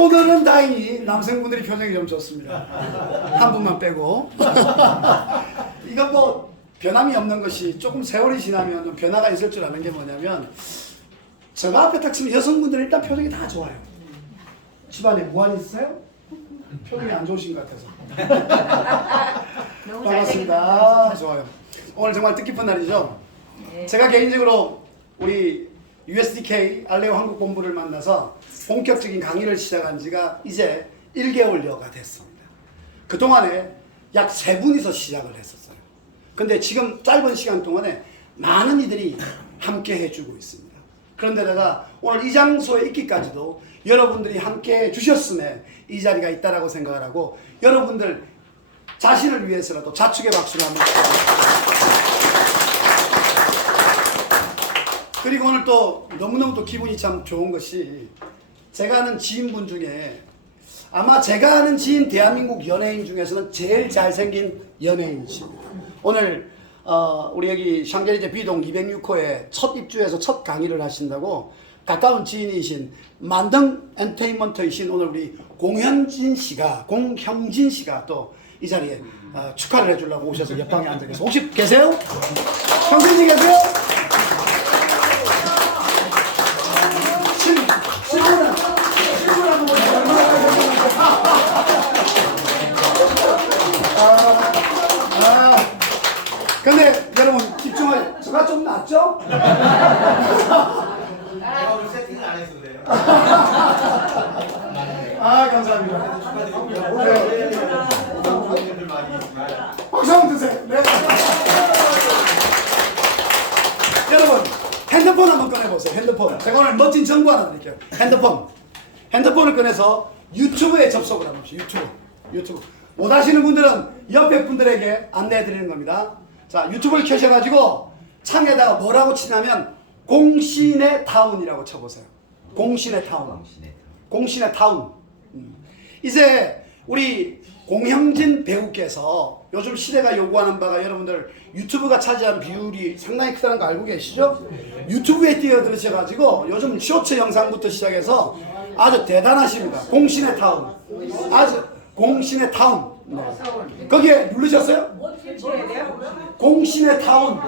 오늘은 다행히 남성분들이 표정이 좀 좋습니다. 한 분만 빼고. 이건 뭐 변함이 없는 것이 조금 세월이 지나면 좀 변화가 있을 줄 아는 게 뭐냐면 저 앞에 딱 서면 여성분들은 일단 표정이 다 좋아요. 집안에 무한 있어요? 표정이 안 좋으신 것 같아서. 너무 반갑습니다. 좋아요. 오늘 정말 뜻깊은 날이죠. 네. 제가 개인적으로 우리 USDK 알레오 한국본부를 만나서 본격적인 강의를 시작한 지가 이제 1개월여가 됐습니다. 그동안에 약 3분이서 시작을 했었어요. 근데 지금 짧은 시간 동안에 많은 이들이 함께 해주고 있습니다. 그런데다가 오늘 이 장소에 있기까지도 여러분들이 함께 해주셨음에 이 자리가 있다라고 생각을 하고 여러분들 자신을 위해서라도 자축의 박수를 한번 그리고 오늘 또 너무너무 또 기분이 참 좋은 것이 제가 아는 지인분 중에 아마 제가 아는 지인 대한민국 연예인 중에서는 제일 잘생긴 연예인이십니다. 오늘 우리 여기 샹젤리제 B동 206호에 첫 입주해서 첫 강의를 하신다고 가까운 지인이신 만등 엔터테인먼트이신 오늘 우리 공형진 씨가 또 이 자리에 축하를 해주려고 오셔서 옆방에 앉아 계세요. 혹시 계세요? 형진님 계세요? 근데 여러분 집중하세요. 제가 좀 낫죠? 제가 오늘 세팅을 안 해서 그래요. 감사합니다. 축하드립니다. 네. 분들 많이 있지만 박수 한번 드세요. 네. 여러분 핸드폰 한번 꺼내보세요. 핸드폰. 제가 오늘 멋진 정보 하나 드릴게요. 핸드폰을 꺼내서 유튜브에 접속을 해보십시오. 유튜브. 못 하시는 분들은 옆에 분들에게 안내해 드리는 겁니다. 자, 유튜브를 켜셔가지고 창에다가 뭐라고 치냐면 공신의 타운이라고 쳐보세요. 공신의 타운. 이제 우리 공형진 배우께서 요즘 시대가 요구하는 바가 여러분들 유튜브가 차지하는 비율이 상당히 크다는 거 알고 계시죠? 유튜브에 뛰어들으셔가지고 요즘 쇼츠 영상부터 시작해서 아주 대단하십니다. 공신의 타운. 네. 거기에 누르셨어요? 공신의 타운.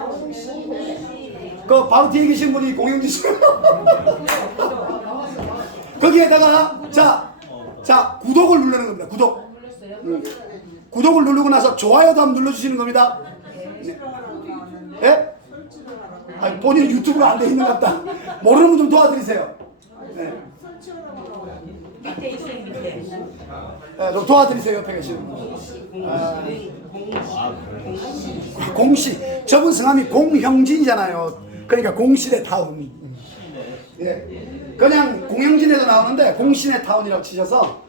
그 바로 뒤에 계신 분이 공영진 씨. 거기에다가 자 구독을 누르는 겁니다. 구독을 누르고 나서 좋아요도 한번 눌러주시는 겁니다. 네? 네? 아니, 본인 유튜브가 안 돼 있는 것 같다. 모르는 분 좀 도와드리세요. 네. 밑에 있어요, 밑에. 좀 도와드리세요. 옆에 계시는 분. 공시. 저분 성함이 공형진이잖아요. 그러니까 공신의 타운. 예. 그냥 공형진에도 나오는데 공신의 타운이라고 치셔서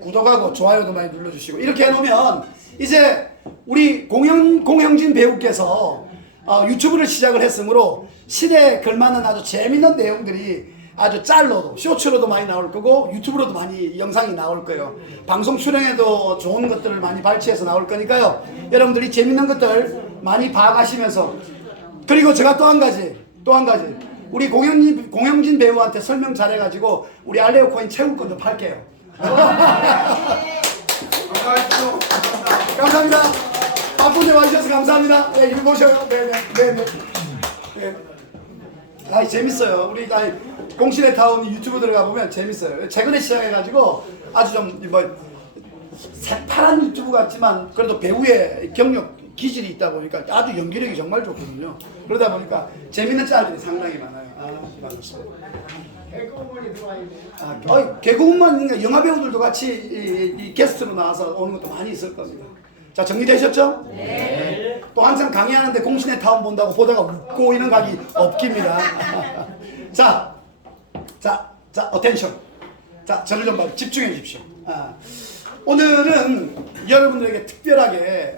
구독하고 좋아요도 많이 눌러주시고 이렇게 해놓으면 이제 우리 공형진 배우께서 유튜브를 시작을 했으므로 시대에 걸맞는 아주 재밌는 내용들이 아주 짤로도 쇼츠로도 많이 나올 거고 유튜브로도 많이 영상이 나올 거예요. 방송 출연에도 좋은 것들을 많이 발췌해서 나올 거니까요. 여러분들이 재밌는 것들 많이 봐가시면서 그리고 제가 또 한 가지 우리 공영진 배우한테 설명 잘해가지고 우리 알레오 코인 채울권 좀 팔게요. 감사합니다. 바쁜데 와주셔서 감사합니다. 네, 이리 보셔요. 네네. 아, 재밌어요. 우리 공신의 타운 유튜브 들어가 보면 재밌어요. 최근에 시작해가지고 아주 좀 뭐 새파란 유튜브 같지만 그래도 배우의 경력 기질이 있다 보니까 아주 연기력이 정말 좋거든요. 그러다 보니까 재밌는 짤들이 상당히 많아요. 반갑습니다. 개그우먼이 들어와 있네. 개그우먼 영화 배우들도 같이 이 게스트로 나와서 오는 것도 많이 있을 겁니다. 자, 정리되셨죠? 네. 또 한참 강의하는데 공신의 타운 본다고 보다가 웃고 있는 각이 없깁니다. 자, 어텐션. 자, 저를 좀 집중해 주십시오. 오늘은 여러분들에게 특별히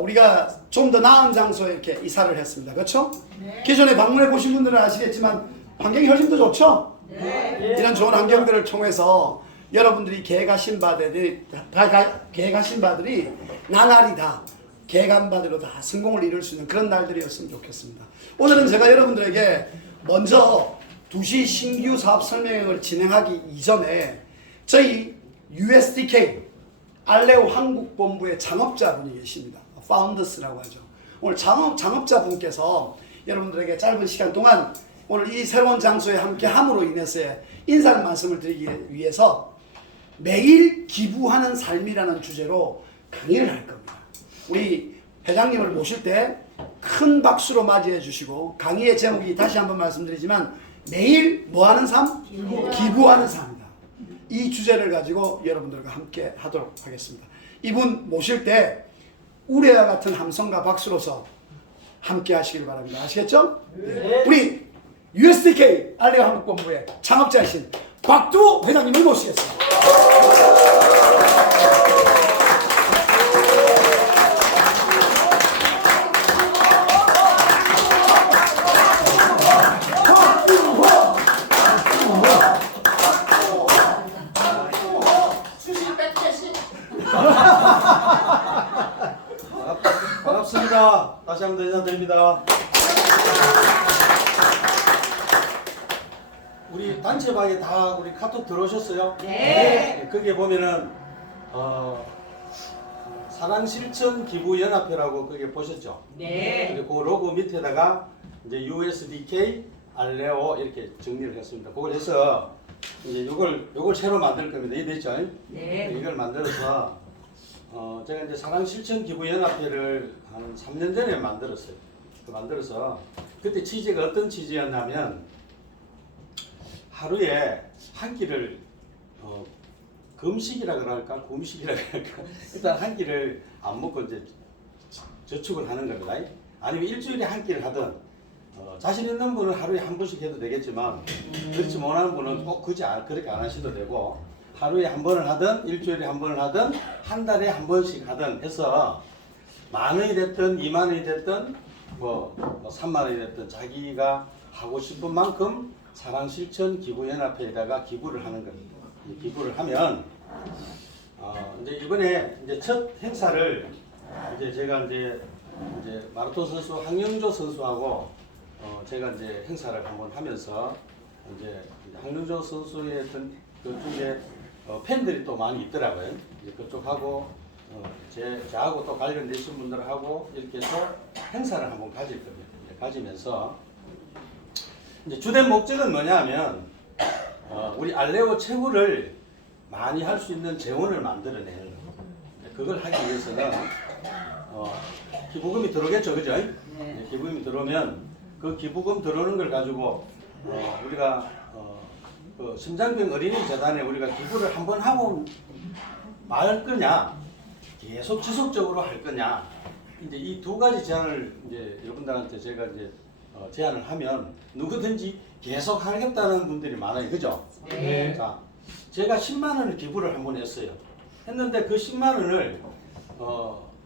우리가 좀 더 나은 장소에 이렇게 이사를 했습니다. 그렇죠? 네. 기존에 방문해 보신 분들은 아시겠지만 환경이 훨씬 더 좋죠? 네. 이런 좋은 환경들을 통해서 여러분들이 계획하신 바들이 나날이 다 계획한 바대로 다 성공을 이룰 수 있는 그런 날들이었으면 좋겠습니다. 오늘은 제가 여러분들에게 먼저 2시 신규 사업 설명회를 진행하기 이전에 저희 USDK 알레오 한국본부의 창업자분이 계십니다. 파운더스라고 하죠. 오늘 창업자분께서 여러분들에게 짧은 시간 동안 오늘 이 새로운 장소에 함께 함으로 인해서의 인사를 말씀을 드리기 위해서 매일 기부하는 삶이라는 주제로 강의를 할 겁니다. 우리 회장님을 모실 때 큰 박수로 맞이해 주시고, 강의의 제목이 다시 한번 말씀드리지만 매일 뭐하는 삶? 기부하는 삶이다. 이 주제를 가지고 여러분들과 함께 하도록 하겠습니다. 이분 모실 때 우레와 같은 함성과 박수로서 함께 하시길 바랍니다. 아시겠죠? 네. 우리 USDK 알레오 한국본부의 창업자이신 곽두 회장님을 모시겠습니다. 반갑습니다. 다시 한번 인사드립니다. 우리 단체방에 다 우리 카톡 들어오셨어요? 네. 거기에 보면은 사랑실천 기부연합회라고 거기에 보셨죠? 네. 그리고 그 로고 밑에다가 이제 USDK 알레오 이렇게 정리를 했습니다. 그걸 해서 이제 요걸 새로 만들 겁니다. 이해됐죠? 네. 이걸 만들어서 제가 이제 사랑실천기부연합회를 한 3년 전에 만들었어요. 만들어서 그때 취지가 어떤 취지였냐면 하루에 한 끼를 금식이라 그럴까 금식이라 그럴까 일단 한 끼를 안 먹고 이제 저축을 하는 겁니다. 아니면 일주일에 한 끼를 하든 자신 있는 분은 하루에 한 번씩 해도 되겠지만 그렇지 못하는 분은 꼭 그렇게 안 하셔도 되고 하루에 한 번을 하든 일주일에 한 번을 하든 한 달에 한 번씩 하든 해서 10,000원이 됐든 20,000원이 됐든 뭐 30,000원이 됐든 자기가 하고 싶은 만큼 사랑실천 기부연합회에다가 기부를 하는 겁니다. 기부를 하면 이제 이번에 이제 첫 행사를 이제 제가 이제 마라톤 선수 황영조 선수하고 제가 이제 행사를 한번 하면서 이제 황영조 선수의 어떤 그쪽에 팬들이 또 많이 있더라고요. 이제 그쪽하고 저하고 또 관련되신 분들하고 이렇게 또 행사를 한번 가질 겁니다. 가지면서 이제 주된 목적은 뭐냐면 우리 알레오 최고를 많이 할 수 있는 재원을 만들어내는 거예요. 그걸 하기 위해서는 기부금이 들어오겠죠, 그죠? 네. 기부금이 들어오면 그 기부금 들어오는 걸 가지고 우리가 그 심장병 어린이 재단에 우리가 기부를 한번 하고 말 거냐, 계속 지속적으로 할 거냐, 이제 이 두 가지 제안을 이제 여러분들한테 제가 이제 제안을 하면 누구든지 계속 하겠다는 분들이 많아요, 그죠? 네. 자, 제가 10만 원을 기부를 한번 했어요. 했는데 그 10만 원을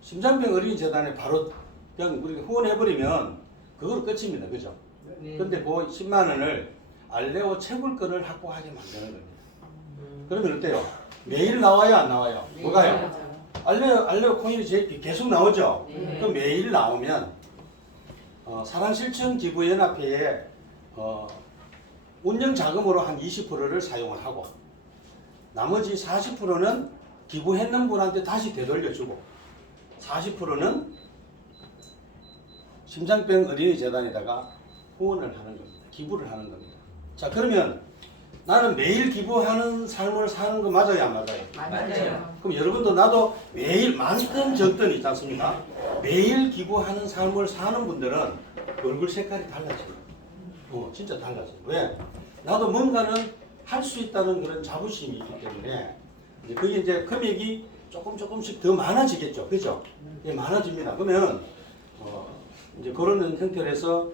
심장병 어린이 재단에 바로 그냥 우리가 후원해버리면 그걸로 끝입니다, 그죠? 네. 근데 그 10만 원을 알레오 채굴권을 확보하게 만드는 겁니다. 그러면 어때요? 매일 나와요, 안 나와요? 네. 뭐가요? 알레오 코인이 계속 나오죠? 네. 그 매일 나오면 사랑실천 기부연합회에 운영 자금으로 한 20%를 사용을 하고 나머지 40%는 기부했는 분한테 다시 되돌려주고 40%는 심장병 어린이 재단에다가 후원을 하는 겁니다. 기부를 하는 겁니다. 자, 그러면 나는 매일 기부하는 삶을 사는 거 맞아요, 안 맞아요? 맞아요. 그럼 여러분도 나도 매일 많든 적든 있지 않습니까? 매일 기부하는 삶을 사는 분들은 얼굴 색깔이 달라져요. 진짜 달라져요. 왜? 나도 뭔가는 할 수 있다는 그런 자부심이 있기 때문에 이제 그게 이제 금액이 조금씩 더 많아지겠죠. 그죠? 예, 많아집니다. 그러면 이제 그런 형태로 해서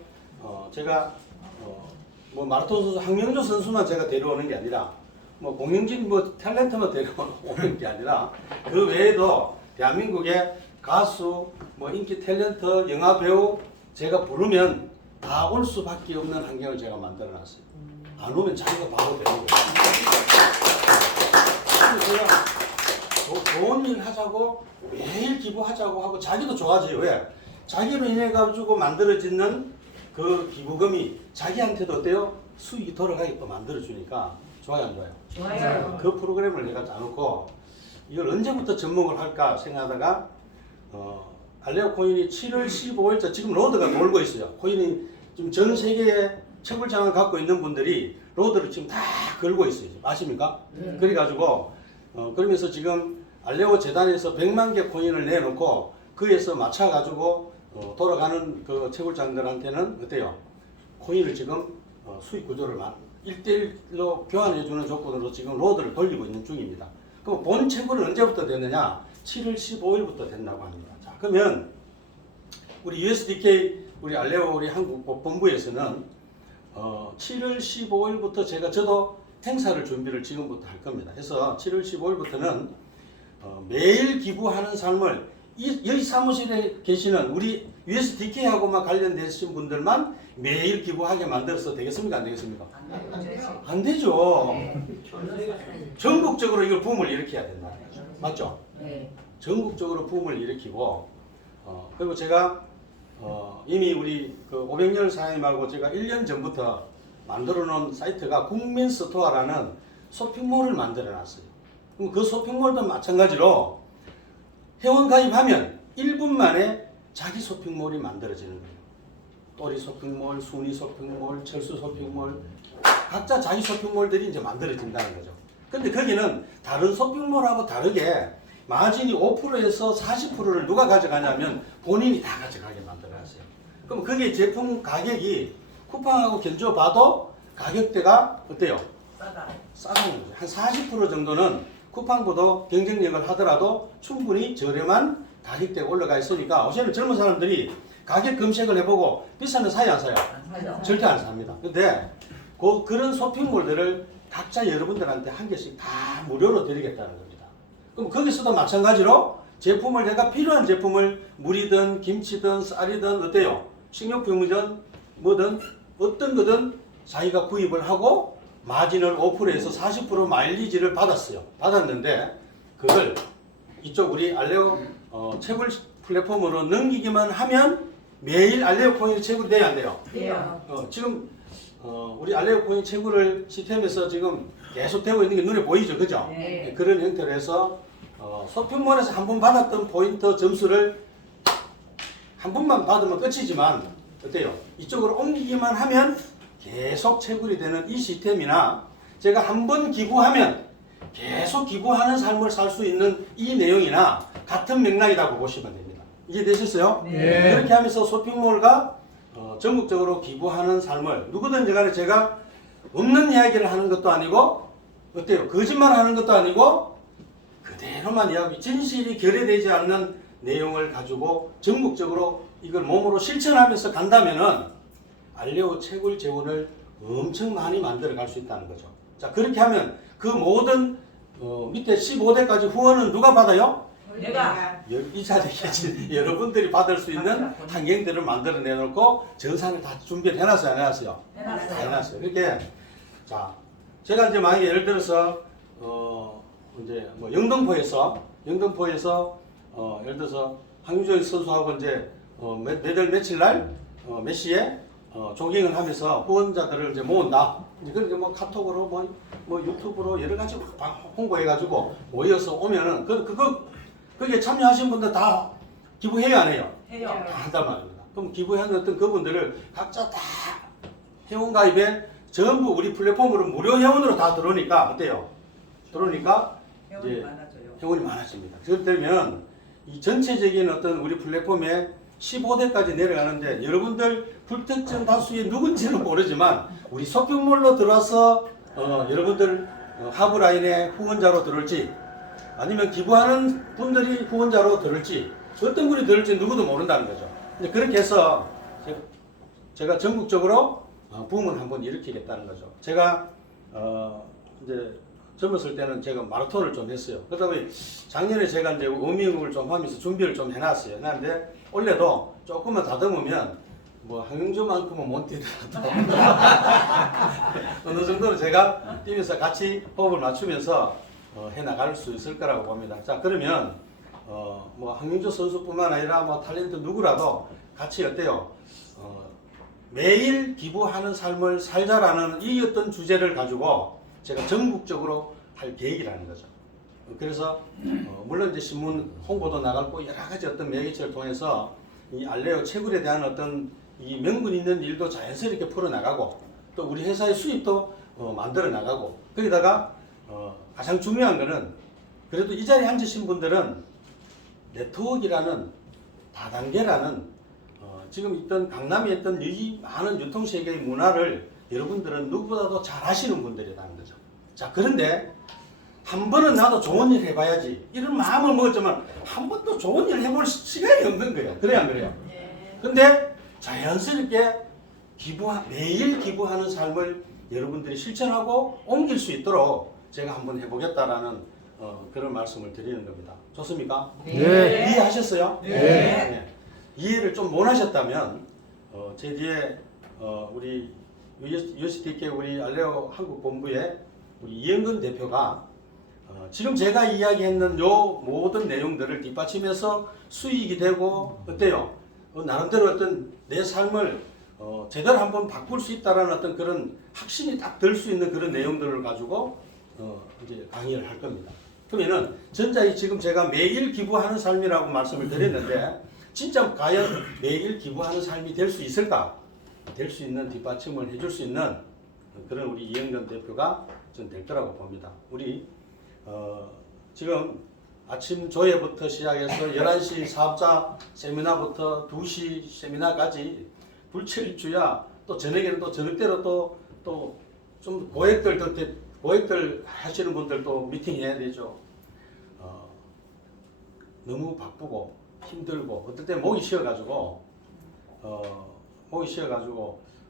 제가 뭐 마라톤 선수 황명조 선수만 제가 데려오는 게 아니라 뭐 공영진 뭐 탤런트만 데려오는 게 아니라 그 외에도 대한민국의 가수 뭐 인기 탤런트 영화 배우 제가 부르면 다 올 수밖에 없는 환경을 제가 만들어 놨어요. 안 오면 자기가 바로 되는 거예요. 그래서 제가 좋은 일 하자고 매일 기부하자고 하고 자기도 좋아져요. 왜? 자기로 인해 가지고 만들어지는 그 기부금이 자기한테도 어때요? 수익이 돌아가게끔 만들어주니까 좋아요 안 좋아요? 좋아요. 그 프로그램을 내가 짜놓고 이걸 언제부터 접목을 할까 생각하다가 알레오 코인이 7월 15일자 지금 로드가 돌고 있어요. 코인이 지금 전 세계에 채굴장을 갖고 있는 분들이 로드를 지금 다 걸고 있어요. 아십니까? 그래가지고 그러면서 지금 알레오 재단에서 100만 개 코인을 내놓고 그에서 맞춰가지고 돌아가는 그 채굴장들한테는 어때요? 코인을 지금 수익 구조를 1대1로 교환해주는 조건으로 지금 로드를 돌리고 있는 중입니다. 그럼 본 채굴은 언제부터 됐느냐? 7월 15일부터 된다고 합니다. 자, 그러면 우리 USDK 우리 알레오 우리 한국 본부에서는 7월 15일부터 저도 행사를 준비를 지금부터 할 겁니다. 그래서 7월 15일부터는 매일 기부하는 삶을 여기 사무실에 계시는 우리 USDK하고만 관련되신 분들만 매일 기부하게 만들어서 되겠습니까? 안 되겠습니까? 안 되죠. 전국적으로 이걸 붐을 일으켜야 된다. 맞죠? 네. 전국적으로 붐을 일으키고 그리고 제가 이미 우리 그 500년 사장님하고 제가 1년 전부터 만들어 놓은 사이트가 국민스토어라는 쇼핑몰을 만들어 놨어요. 그럼 그 쇼핑몰도 마찬가지로 회원 가입하면 1분 만에 자기 쇼핑몰이 만들어지는 거예요. 또리 쇼핑몰, 순위 쇼핑몰, 철수 쇼핑몰 각자 자기 쇼핑몰들이 이제 만들어진다는 거죠. 근데 거기는 다른 쇼핑몰하고 다르게 마진이 5%에서 40%를 누가 가져가냐면 본인이 다 가져가게 만들어놨어요. 그럼 그게 제품 가격이 쿠팡하고 견줘봐도 가격대가 어때요? 싸다는 거죠. 한 40% 정도는 쿠팡보다 경쟁력을 하더라도 충분히 저렴한 가격대가 올라가 있으니까 요새는 젊은 사람들이 가격 검색을 해보고 비싼 거 사요 안 사요? 절대 안 삽니다. 근데 그런 쇼핑몰들을 각자 여러분들한테 한 개씩 다 무료로 드리겠다는 겁니다. 그럼 거기서도 마찬가지로 제품을 내가 필요한 제품을 물이든 김치든 쌀이든 어때요? 식료품이든 뭐든 어떤 거든 자기가 구입을 하고 마진을 5%에서 40% 마일리지를 받았는데 그걸 이쪽 우리 알레오 채굴 플랫폼으로 넘기기만 하면 매일 알레오 코인이 채굴돼야 안 돼요? 돼요. 지금 우리 알레오 코인 채굴을 시스템에서 지금 계속 되고 있는 게 눈에 보이죠, 그죠? 네. 그런 형태로 해서 쇼핑몰에서 한 번 받았던 포인트 점수를 한 번만 받으면 끝이지만 어때요? 이쪽으로 옮기기만 하면 계속 채굴이 되는 이 시스템이나 제가 한 번 기부하면 계속 기부하는 삶을 살 수 있는 이 내용이나 같은 맥락이라고 보시면 됩니다. 이해되셨어요? 네. 그렇게 하면서 쇼핑몰과 전국적으로 기부하는 삶을 누구든지 간에 제가 없는 이야기를 하는 것도 아니고 어때요? 거짓말 하는 것도 아니고 그대로만 이야기 진실이 결여되지 않는 내용을 가지고 전국적으로 이걸 몸으로 실천하면서 간다면은 알레오 채굴 재원을 엄청 많이 만들어 갈 수 있다는 거죠. 자, 그렇게 하면 그 모든 밑에 15대까지 후원은 누가 받아요? 내가. 이 자리에 계신 여러분들이 받을 수 있는 환경들을 만들어 내놓고 전산을 다 준비를 해놨어요, 안 해놨어요? 해놨어요. 해놨어요. 그렇게 자, 제가 이제 만약에 예를 들어서 이제 뭐 영등포에서 예를 들어서 황유정 선수하고 이제 몇월 며칠 날 몇 시에 조깅을 하면서 후원자들을 이제 모은다. 이제 그렇게 뭐 카톡으로 뭐 유튜브로 여러 가지 홍보해가지고 모여서 오면은 거기에 참여하신 분들 다 기부해요, 안 해요? 해요. 다 한단 말입니다. 그럼 기부하는 어떤 그분들을 각자 다 회원 가입에 전부 우리 플랫폼으로 무료 회원으로 다 들어오니까 어때요? 들어오니까 회원이 이제 많아져요. 회원이 많아집니다. 그렇다면 이 전체적인 어떤 우리 플랫폼에 15대까지 내려가는데 여러분들 불특정 다수의 누군지는 모르지만 우리 쇼핑몰로 들어와서 여러분들 하브라인의 후원자로 들어올지 아니면 기부하는 분들이 후원자로 들어올지 어떤 분이 들어올지 누구도 모른다는 거죠. 근데 그렇게 해서 제가 전국적으로 붐을 한번 일으키겠다는 거죠. 제가 이제 젊었을 때는 제가 마라톤을 좀 했어요. 그러다 보니 작년에 제가 이제 워밍업을 좀 하면서 준비를 좀 해놨어요. 해놨는데 원래도 조금만 다듬으면 뭐 황영조만큼은 못 뛰더라도 어느 정도는 제가 뛰면서 같이 호흡을 맞추면서 해나갈 수 있을 거라고 봅니다. 자, 그러면 뭐 황영조 선수뿐만 아니라 뭐 탤런트 누구라도 같이 어때요? 매일 기부하는 삶을 살자라는 이 어떤 주제를 가지고 제가 전국적으로 할 계획이라는 거죠. 그래서 물론 이제 신문 홍보도 나가고 여러 가지 어떤 매개체를 통해서 이 알레오 채굴에 대한 어떤 이 명분 있는 일도 자연스럽게 풀어 나가고 또 우리 회사의 수입도 만들어 나가고 거기다가 가장 중요한 거는 그래도 이 자리에 앉으신 분들은 네트워크라는 다단계라는 지금 있던 강남에 있던 이 많은 유통세계의 문화를 여러분들은 누구보다도 잘 아시는 분들이라는 거죠. 자, 그런데 한 번은 나도 좋은 일 해봐야지 이런 마음을 먹었지만 한 번도 좋은 일 해볼 시간이 없는 거예요. 그래요, 안 그래요? 근데 자연스럽게 매일 기부하는 삶을 여러분들이 실천하고 옮길 수 있도록 제가 한번 해보겠다라는 그런 말씀을 드리는 겁니다. 좋습니까? 네. 이해하셨어요? 네. 네. 이해를 좀 못 하셨다면 제 뒤에 우리 USDK 우리 알레오 한국 본부의 우리 이영근 대표가 지금 제가 이야기했는 요 모든 내용들을 뒷받침해서 수익이 되고 어때요? 나름대로 어떤 내 삶을 제대로 한번 바꿀 수 있다라는 어떤 그런 확신이 딱 들 수 있는 그런 내용들을 가지고 이제 강의를 할 겁니다. 그러면은 전자이 지금 제가 매일 기부하는 삶이라고 말씀을 드렸는데 진짜 과연 매일 기부하는 삶이 될 수 있을까? 될 수 있는 뒷받침을 해줄 수 있는 그런 우리 이영근 대표가 전 될 거라고 봅니다. 우리 지금 아침 조회부터 시작해서 11시 사업자 세미나부터 2시 세미나까지 불철주야 또 저녁에는 또 저녁대로 또 좀 고액들 하시는 분들도 미팅 해야 되죠. 너무 바쁘고 힘들고 어떨 때 목이 쉬어가지고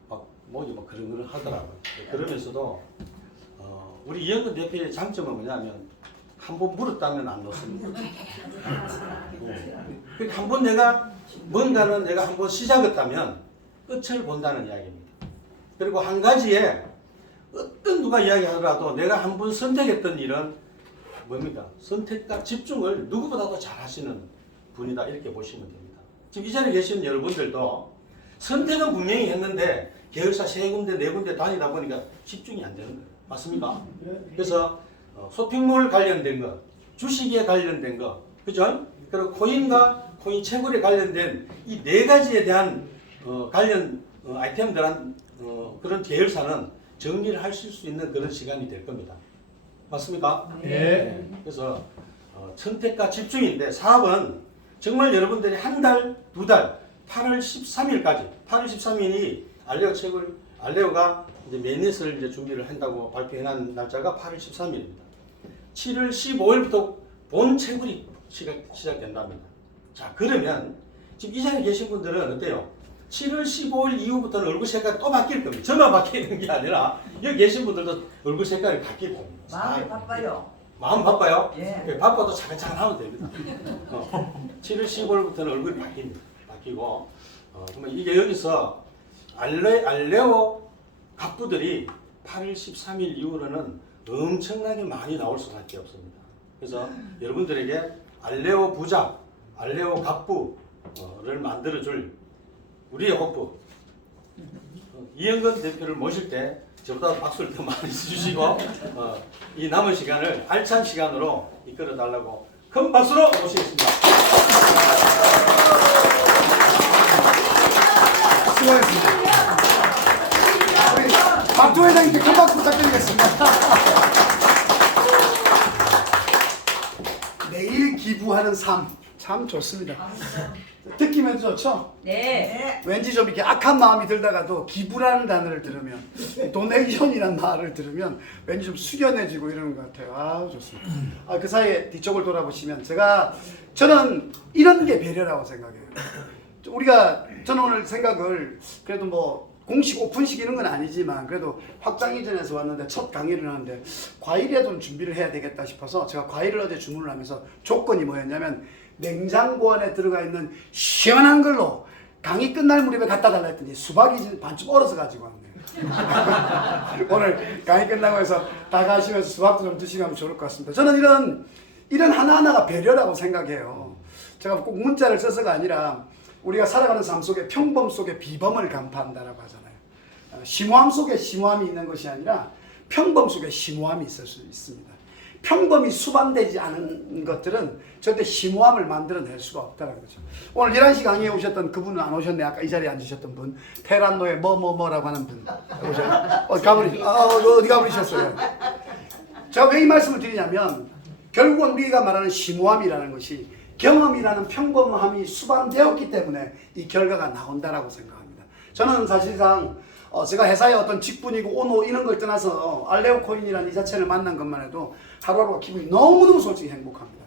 막 목이 막 그릉그릉 하더라고요. 그러면서도 우리 이영근 대표의 장점은 뭐냐면 한 번 물었다면 안 놓습니다. 그러니까 한 번 뭔가는 내가 한 번 시작했다면 끝을 본다는 이야기입니다. 그리고 한 가지에 어떤 누가 이야기하더라도 내가 한 번 선택했던 일은 뭡니까? 선택과 집중을 누구보다도 잘 하시는 분이다 이렇게 보시면 됩니다. 지금 이 자리에 계시는 여러분들도 선택은 분명히 했는데 계열사 3군데 4군데 다니다 보니까 집중이 안 되는 거예요. 맞습니까? 그래서 쇼핑몰 관련된 거, 주식에 관련된 거, 그죠? 그리고 코인과 코인 채굴에 관련된 이 4가지에 대한 관련 아이템들한 그런 계열사는 정리를 하실 수 있는 그런 시간이 될 겁니다. 맞습니까? 네. 그래서 선택과 집중인데 사업은 정말 여러분들이 한 달, 2달, 8월 13일까지 8월 13일이 알레오가 이제 매닛을 이제 준비를 한다고 발표해놓은 날짜가 8월 13일입니다. 7월 15일부터 본 채굴이 시작된답니다. 자, 그러면 지금 이 자리에 계신 분들은 어때요? 7월 15일 이후부터는 얼굴 색깔이 또 바뀔 겁니다. 저만 바뀌는 게 아니라 여기 계신 분들도 얼굴 색깔이 바뀔 겁니다. 마음이 바빠요. 마음 바빠요? 예. 바빠도 차근차근 하면 됩니다. 7월 15일부터는 얼굴이 바뀌고 그러면 이게 여기서 알레오 갑부들이 8월 13일 이후로는 엄청나게 많이 나올 수밖에 없습니다. 그래서 여러분들에게 알레오 부자, 알레오 갑부를 만들어줄 우리의 호프 이영근 대표를 모실 때 저보다 박수를 더 많이 주시고 이 남은 시간을 알찬 시간으로 이끌어 달라고 큰 박수로 모시겠습니다. 수고하셨습니다. 우리 박조 회장님께 큰 박수 부탁드리겠습니다. 매일 기부하는 삶 참 좋습니다. 듣기면 좋죠? 네. 왠지 좀 이렇게 악한 마음이 들다가도 기부라는 단어를 들으면 도네이션이라는 말을 들으면 왠지 좀 숙연해지고 이러는 것 같아요. 아, 좋습니다. 그 사이에 뒤쪽을 돌아보시면 저는 이런 게 배려라고 생각해요. 저는 오늘 생각을 그래도 뭐 공식 오픈식 이런 건 아니지만 그래도 확장 이전에서 왔는데 첫 강의를 하는데 과일에 좀 준비를 해야 되겠다 싶어서 제가 과일을 어제 주문을 하면서 조건이 뭐였냐면 냉장고 안에 들어가 있는 시원한 걸로 강의 끝날 무렵에 갖다 달라 했더니 수박이 반쯤 얼어서 가지고 왔네요. 오늘 강의 끝나고 해서 다 가시면서 수박도 좀 드시면 좋을 것 같습니다. 저는 이런 하나하나가 배려라고 생각해요. 제가 꼭 문자를 써서가 아니라 우리가 살아가는 삶 속에 평범 속에 비범을 간파한다라고 하잖아요. 심오함 속에 심오함이 있는 것이 아니라 평범 속에 심오함이 있을 수 있습니다. 평범이 수반되지 않은 것들은 절대 심오함을 만들어낼 수가 없다는 거죠. 오늘 11시 강의에 오셨던 그분은 안 오셨네. 아까 이 자리에 앉으셨던 분. 테란노의 뭐뭐뭐라고 하는 분. 오셨어요? 어디 가버리셨어요? 제가 왜 이 말씀을 드리냐면 결국은 우리가 말하는 심오함이라는 것이 경험이라는 평범함이 수반되었기 때문에 이 결과가 나온다라고 생각합니다. 저는 사실상 제가 회사의 어떤 직분이고 오노 이런 걸 떠나서 알레오 코인이라는 이 자체를 만난 것만 해도 하루하루가 기분이 너무너무 솔직히 행복합니다.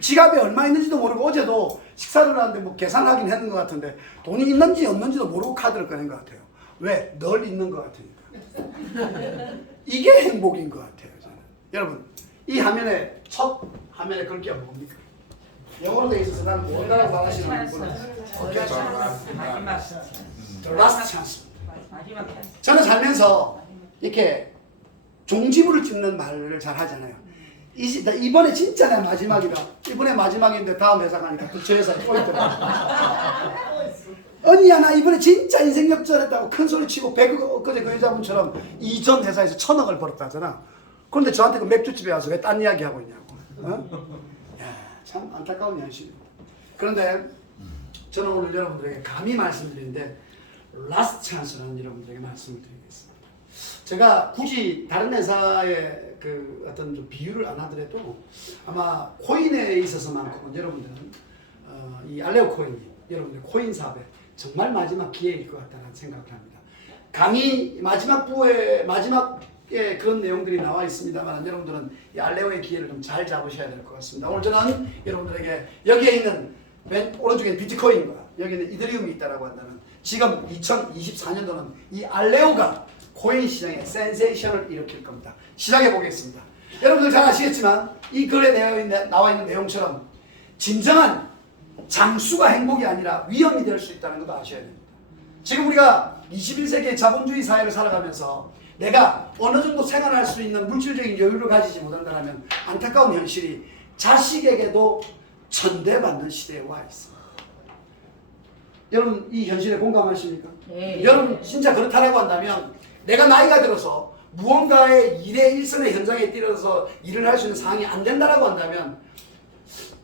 지갑에 얼마 있는지도 모르고 어제도 식사를 하는데 뭐 계산하긴 했는 것 같은데 돈이 있는지 없는지도 모르고 카드를 꺼낸 것 같아요. 왜? 늘 있는 것 같으니까. 이게 행복인 것 같아요. 저는. 여러분 이 화면에 첫 화면에 걸 게 뭡니까? 영어로 되어 있어서 나는 뭔가라고 말하시는 분은 마지막 The last chance. 마지막 찬스. 저는 살면서 이렇게 종지부를 찍는 말을 잘 하잖아요. 이번에 진짜 내 마지막이다. 이번에 마지막인데 다음 회사 가니까 또 저 회사에 또 있더라. 언니야 나 이번에 진짜 인생 역전했다고 큰 소리 치고 그제 그 여자분처럼 이전 회사에서 1,000억을 벌었다 하잖아. 그런데 저한테 그 맥주집에 와서 왜 딴 이야기 하고 있냐고. 야, 참 안타까운 현실이에요. 그런데 저는 오늘 여러분들에게 감히 말씀드리는데 라스트 찬스라는 여러분들에게 말씀을 드리겠습니다. 제가 굳이 다른 회사의 그 어떤 좀 비유를 안 하더라도 아마 코인에 있어서만큼은 여러분들은 이 알레오 코인이 여러분들 코인 사업에 정말 마지막 기회일 것 같다는 생각을 합니다. 강의 마지막에 그런 내용들이 나와 있습니다만 여러분들은 이 알레오의 기회를 좀 잘 잡으셔야 될 것 같습니다. 오늘 저는 여러분들에게 여기에 있는 오른쪽에 비트코인과 여기는 이더리움이 있다라고 한다면 지금 2024년도는 이 알레오가 코인 시장에 센세이션을 일으킬 겁니다. 시작해 보겠습니다. 여러분들 잘 아시겠지만 이 글에 나와 있는 내용처럼 진정한 장수가 행복이 아니라 위험이 될 수 있다는 것도 아셔야 됩니다. 지금 우리가 21세기의 자본주의 사회를 살아가면서 내가 어느 정도 생활할 수 있는 물질적인 여유를 가지지 못한다면 안타까운 현실이 자식에게도 천대받는 시대에 와 있습니다. 여러분 이 현실에 공감하십니까? 네. 여러분 진짜 그렇다라고 한다면 내가 나이가 들어서 무언가의 일의 일선의 현장에 뛰어서 일을 할 수 있는 상황이 안 된다라고 한다면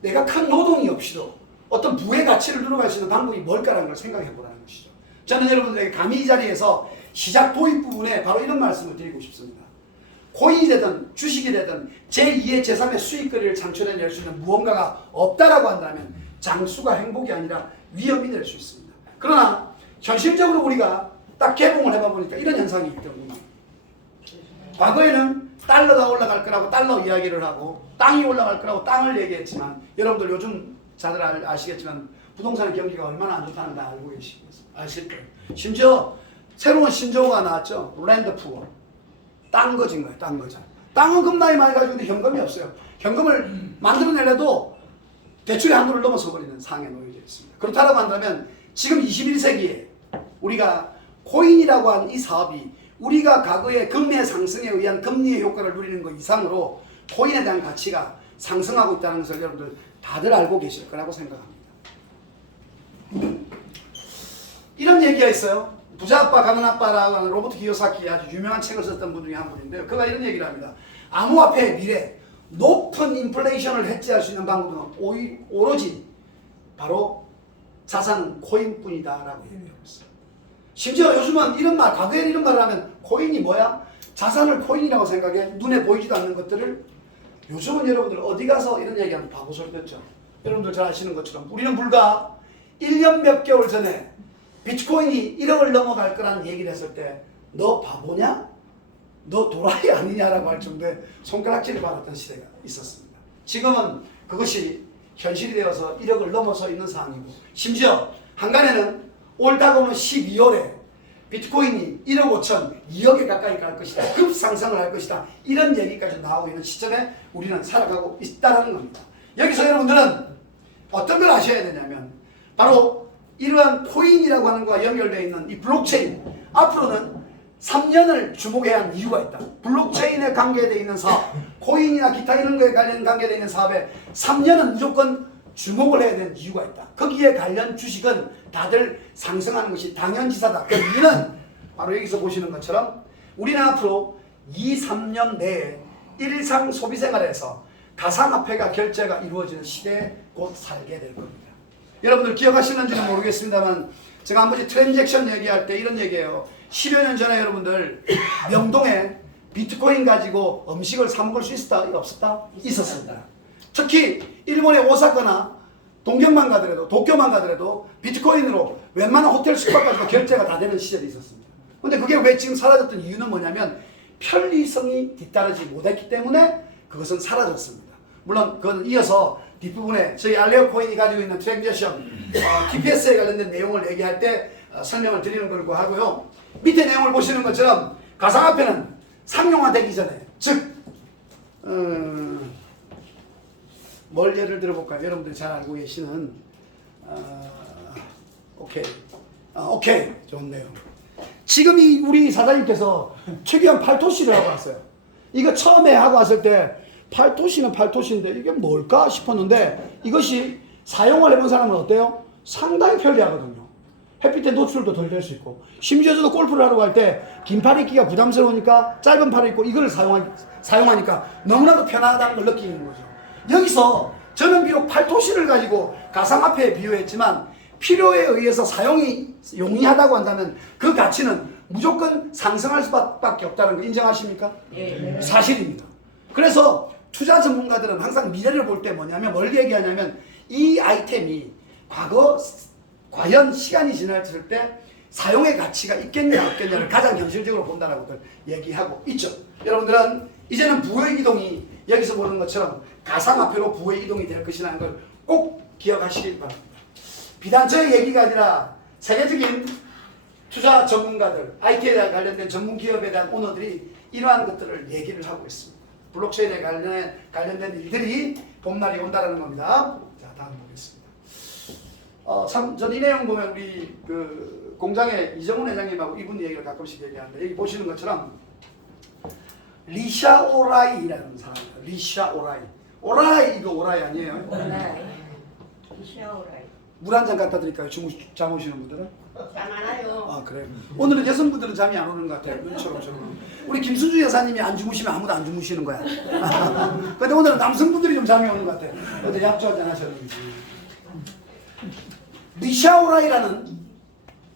내가 큰 노동이 없이도 어떤 부의 가치를 누려갈 수 있는 방법이 뭘까라는 걸 생각해 보라는 것이죠. 저는 여러분들에게 감히 이 자리에서 시작 도입 부분에 바로 이런 말씀을 드리고 싶습니다. 코인이 되든 주식이 되든 제2의 제3의 수익거리를 창출해낼 수 있는 무언가가 없다라고 한다면 장수가 행복이 아니라 위험이 될 수 있습니다. 그러나 현실적으로 우리가 딱 개봉을 해봐 보니까 이런 현상이 있더군요. 과거에는 달러가 올라갈 거라고 달러 이야기를 하고 땅이 올라갈 거라고 땅을 얘기했지만 여러분들 요즘 다들 아시겠지만 부동산 경기가 얼마나 안 좋다는 걸 알고 아실 거예요. 심지어 새로운 신조어가 나왔죠. 랜드 푸어. 땅 거진 거예요. 땅 거자. 땅은 겁나게 많이 가지고 있는데 현금이 없어요. 현금을 만들어내려도 대출의 한도를 넘어서 버리는 상황에 놓여져 있습니다. 그렇다고 한다면 지금 21세기에 우리가 코인이라고 하는 이 사업이 우리가 과거의 금리의 상승에 의한 금리의 효과를 누리는 것 이상으로 코인에 대한 가치가 상승하고 있다는 것을 여러분들 다들 알고 계실 거라고 생각합니다. 이런 얘기가 있어요. 부자 아빠, 가난 아빠라고 하는 로버트 기요사키 아주 유명한 책을 썼던 분 중에 한 분인데요. 그가 이런 얘기를 합니다. 암호화폐의 미래, 높은 인플레이션을 해지할 수 있는 방법은 오로지 바로 자산은 코인뿐이다라고 얘기하고 있어요. 심지어 요즘은 이런 말, 과거에는 이런 말을 하면 코인이 뭐야? 자산을 코인이라고 생각해 눈에 보이지도 않는 것들을 요즘은 여러분들 어디 가서 이런 얘기하면 바보 소리 듣죠. 여러분들 잘 아시는 것처럼 우리는 불과 1년 몇 개월 전에 비트코인이 1억을 넘어갈 거라는 얘기를 했을 때 너 바보냐? 너 도라이 아니냐라고 할 정도의 손가락질을 받았던 시대가 있었습니다. 지금은 그것이 현실이 되어서 1억을 넘어서 있는 상황이고 심지어 한간에는 올 다가오는 12월에 비트코인이 1억 5천, 2억에 가까이 갈 것이다. 급상승을 할 것이다. 이런 얘기까지 나오고 있는 시점에 우리는 살아가고 있다는 겁니다. 여기서 여러분들은 어떤 걸 아셔야 되냐면 바로 이러한 코인이라고 하는 것과 연결되어 있는 이 블록체인 앞으로는 3년을 주목해야 하는 이유가 있다. 블록체인에 관계되어 있는 사업, 코인이나 기타 이런 거에 관련 관계되어 있는 사업에 3년은 무조건 주목을 해야 되는 이유가 있다. 거기에 관련 주식은 다들 상승하는 것이 당연지사다. 그 이유는 바로 여기서 보시는 것처럼 우리는 앞으로 2, 3년 내에 일상 소비 생활에서 가상화폐가 결제가 이루어지는 시대에 곧 살게 될 겁니다. 여러분들 기억하시는지는 모르겠습니다만 제가 한 번씩 트랜잭션 얘기할 때 이런 얘기예요. 10여 년 전에 여러분들 명동에 비트코인 가지고 음식을 사 먹을 수 있었다? 없었다? 있었습니다. 특히 일본의 오사카나 동경만 가더라도 도쿄만 가더라도 비트코인으로 웬만한 호텔 숙박까지도 결제가 다 되는 시절이 있었습니다. 근데 그게 왜 지금 사라졌던 이유는 뭐냐면 편리성이 뒤따르지 못했기 때문에 그것은 사라졌습니다. 물론 그건 이어서 뒷부분에 저희 알레오 코인이 가지고 있는 트랜잭션 TPS에 관련된 내용을 얘기할 때 설명을 드리는 걸로 하고요. 밑에 내용을 보시는 것처럼 가상화폐는 상용화되기 전에 즉 뭘 예를 들어볼까요? 여러분들이 잘 알고 계시는 오케이 좋네요. 지금 이 우리 사장님께서 최규환 팔토시를 하고 왔어요. 이거 처음에 하고 왔을 때 팔토시는 팔토시인데 이게 뭘까 싶었는데 이것이 사용을 해본 사람은 어때요? 상당히 편리하거든요. 햇빛에 노출도 덜 될 수 있고 심지어 저도 골프를 하러 갈 때 긴 팔 입기가 부담스러우니까 짧은 팔을 입고 이걸 사용하니까 너무나도 편하다는 걸 느끼는 거죠. 여기서 저는 비록 팔토시를 가지고 가상화폐에 비유했지만 필요에 의해서 사용이 용이하다고 한다면 그 가치는 무조건 상승할 수밖에 없다는 거 인정하십니까? 예. 사실입니다. 그래서 투자 전문가들은 항상 미래를 볼 때 뭐냐면 뭘 얘기하냐면 이 아이템이 과연 시간이 지났을 때 사용의 가치가 있겠냐 없겠냐를 가장 현실적으로 본다라고들 얘기하고 있죠. 여러분들은 이제는 부의 이동이 여기서 보는 것처럼 가상화폐로 부의 이동이 될 것이라는 걸 꼭 기억하시길 바랍니다. 비단 저의 얘기가 아니라 세계적인 투자 전문가들, IT에 관련된 전문 기업에 대한 오너들이 이러한 것들을 얘기를 하고 있습니다. 블록체인에 관련된 일들이 봄날이 온다라는 겁니다. 자, 다음 보겠습니다. 참, 전 이 내용 보면 우리 그 공장의 이정훈 회장님하고 이분 얘기를 가끔씩 얘기하는데 여기 보시는 것처럼 리샤 오라이라는 사람입니다. 리샤 오라이. 오라이 이거 오라이 아니에요? 오라이. 시아오라이. 물 한 잔 갖다 드릴까요? 잠 오시는 분들은? 잠 안 와요. 아 그래요? 오늘은 여성분들은 잠이 안 오는 것 같아요. 눈처럼. 우리 김순주 여사님이 안 주무시면 아무도 안 주무시는 거야. 근데 오늘은 남성분들이 좀 잠이 오는 것 같아요. 어제 약주 한잔 하셨는지. 리샤오라이라는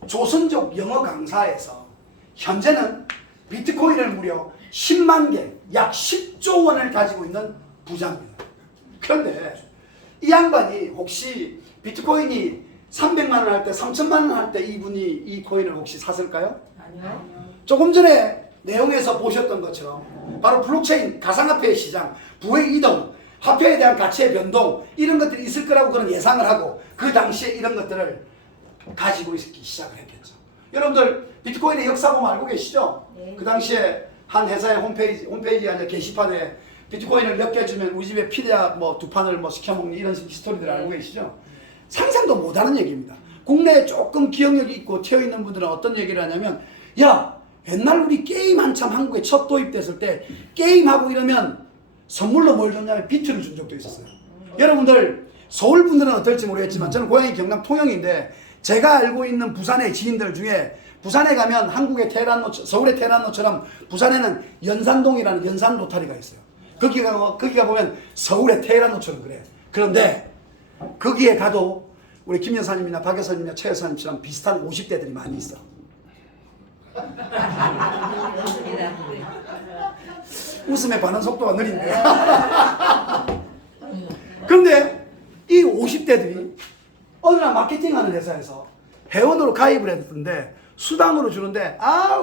조선족 영어 강사에서 현재는 비트코인을 무려 10만 개, 약 10조 원을 가지고 있는 부자입니다. 그런데 이 양반이 혹시 비트코인이 300만 원 할 때, 3천만 원 할 때 이분이 이 코인을 혹시 샀을까요? 아니요. 조금 전에 내용에서 보셨던 것처럼 바로 블록체인, 가상화폐의 시장, 부의 이동, 화폐에 대한 가치의 변동 이런 것들이 있을 거라고 그런 예상을 하고 그 당시에 이런 것들을 가지고 있기 시작을 했겠죠. 여러분들 비트코인의 역사 보면 알고 계시죠? 네. 그 당시에 한 회사의 홈페이지 아니라 게시판에 비트코인을 몇 개 주면 우리 집에 피자 뭐 2판을 뭐 시켜 먹는 이런 스토리들 알고 계시죠? 상상도 못하는 얘기입니다. 국내에 조금 기억력이 있고 튀어 있는 분들은 어떤 얘기를 하냐면 야 옛날 우리 게임 한참 한국에 첫 도입됐을 때 게임하고 이러면 선물로 뭘 줬냐면 비트를 준 적도 있었어요. 여러분들 서울 분들은 어떨지 모르겠지만 저는 고향이 경남 통영인데 제가 알고 있는 부산의 지인들 중에 부산에 가면 한국의 테란노, 서울의 테란노처럼 부산에는 연산동이라는 연산 로타리가 있어요. 거기가 보면 서울의 테란노처럼 그래요. 그런데 거기에 가도 우리 김 여사님이나 박 여사님이나 최 여사님처럼 비슷한 50대들이 많이 있어. 웃음의 반응 속도가 느린데. 그런데 이 50대들이 어느 날 마케팅하는 회사에서 회원으로 가입을 했는데 수당으로 주는데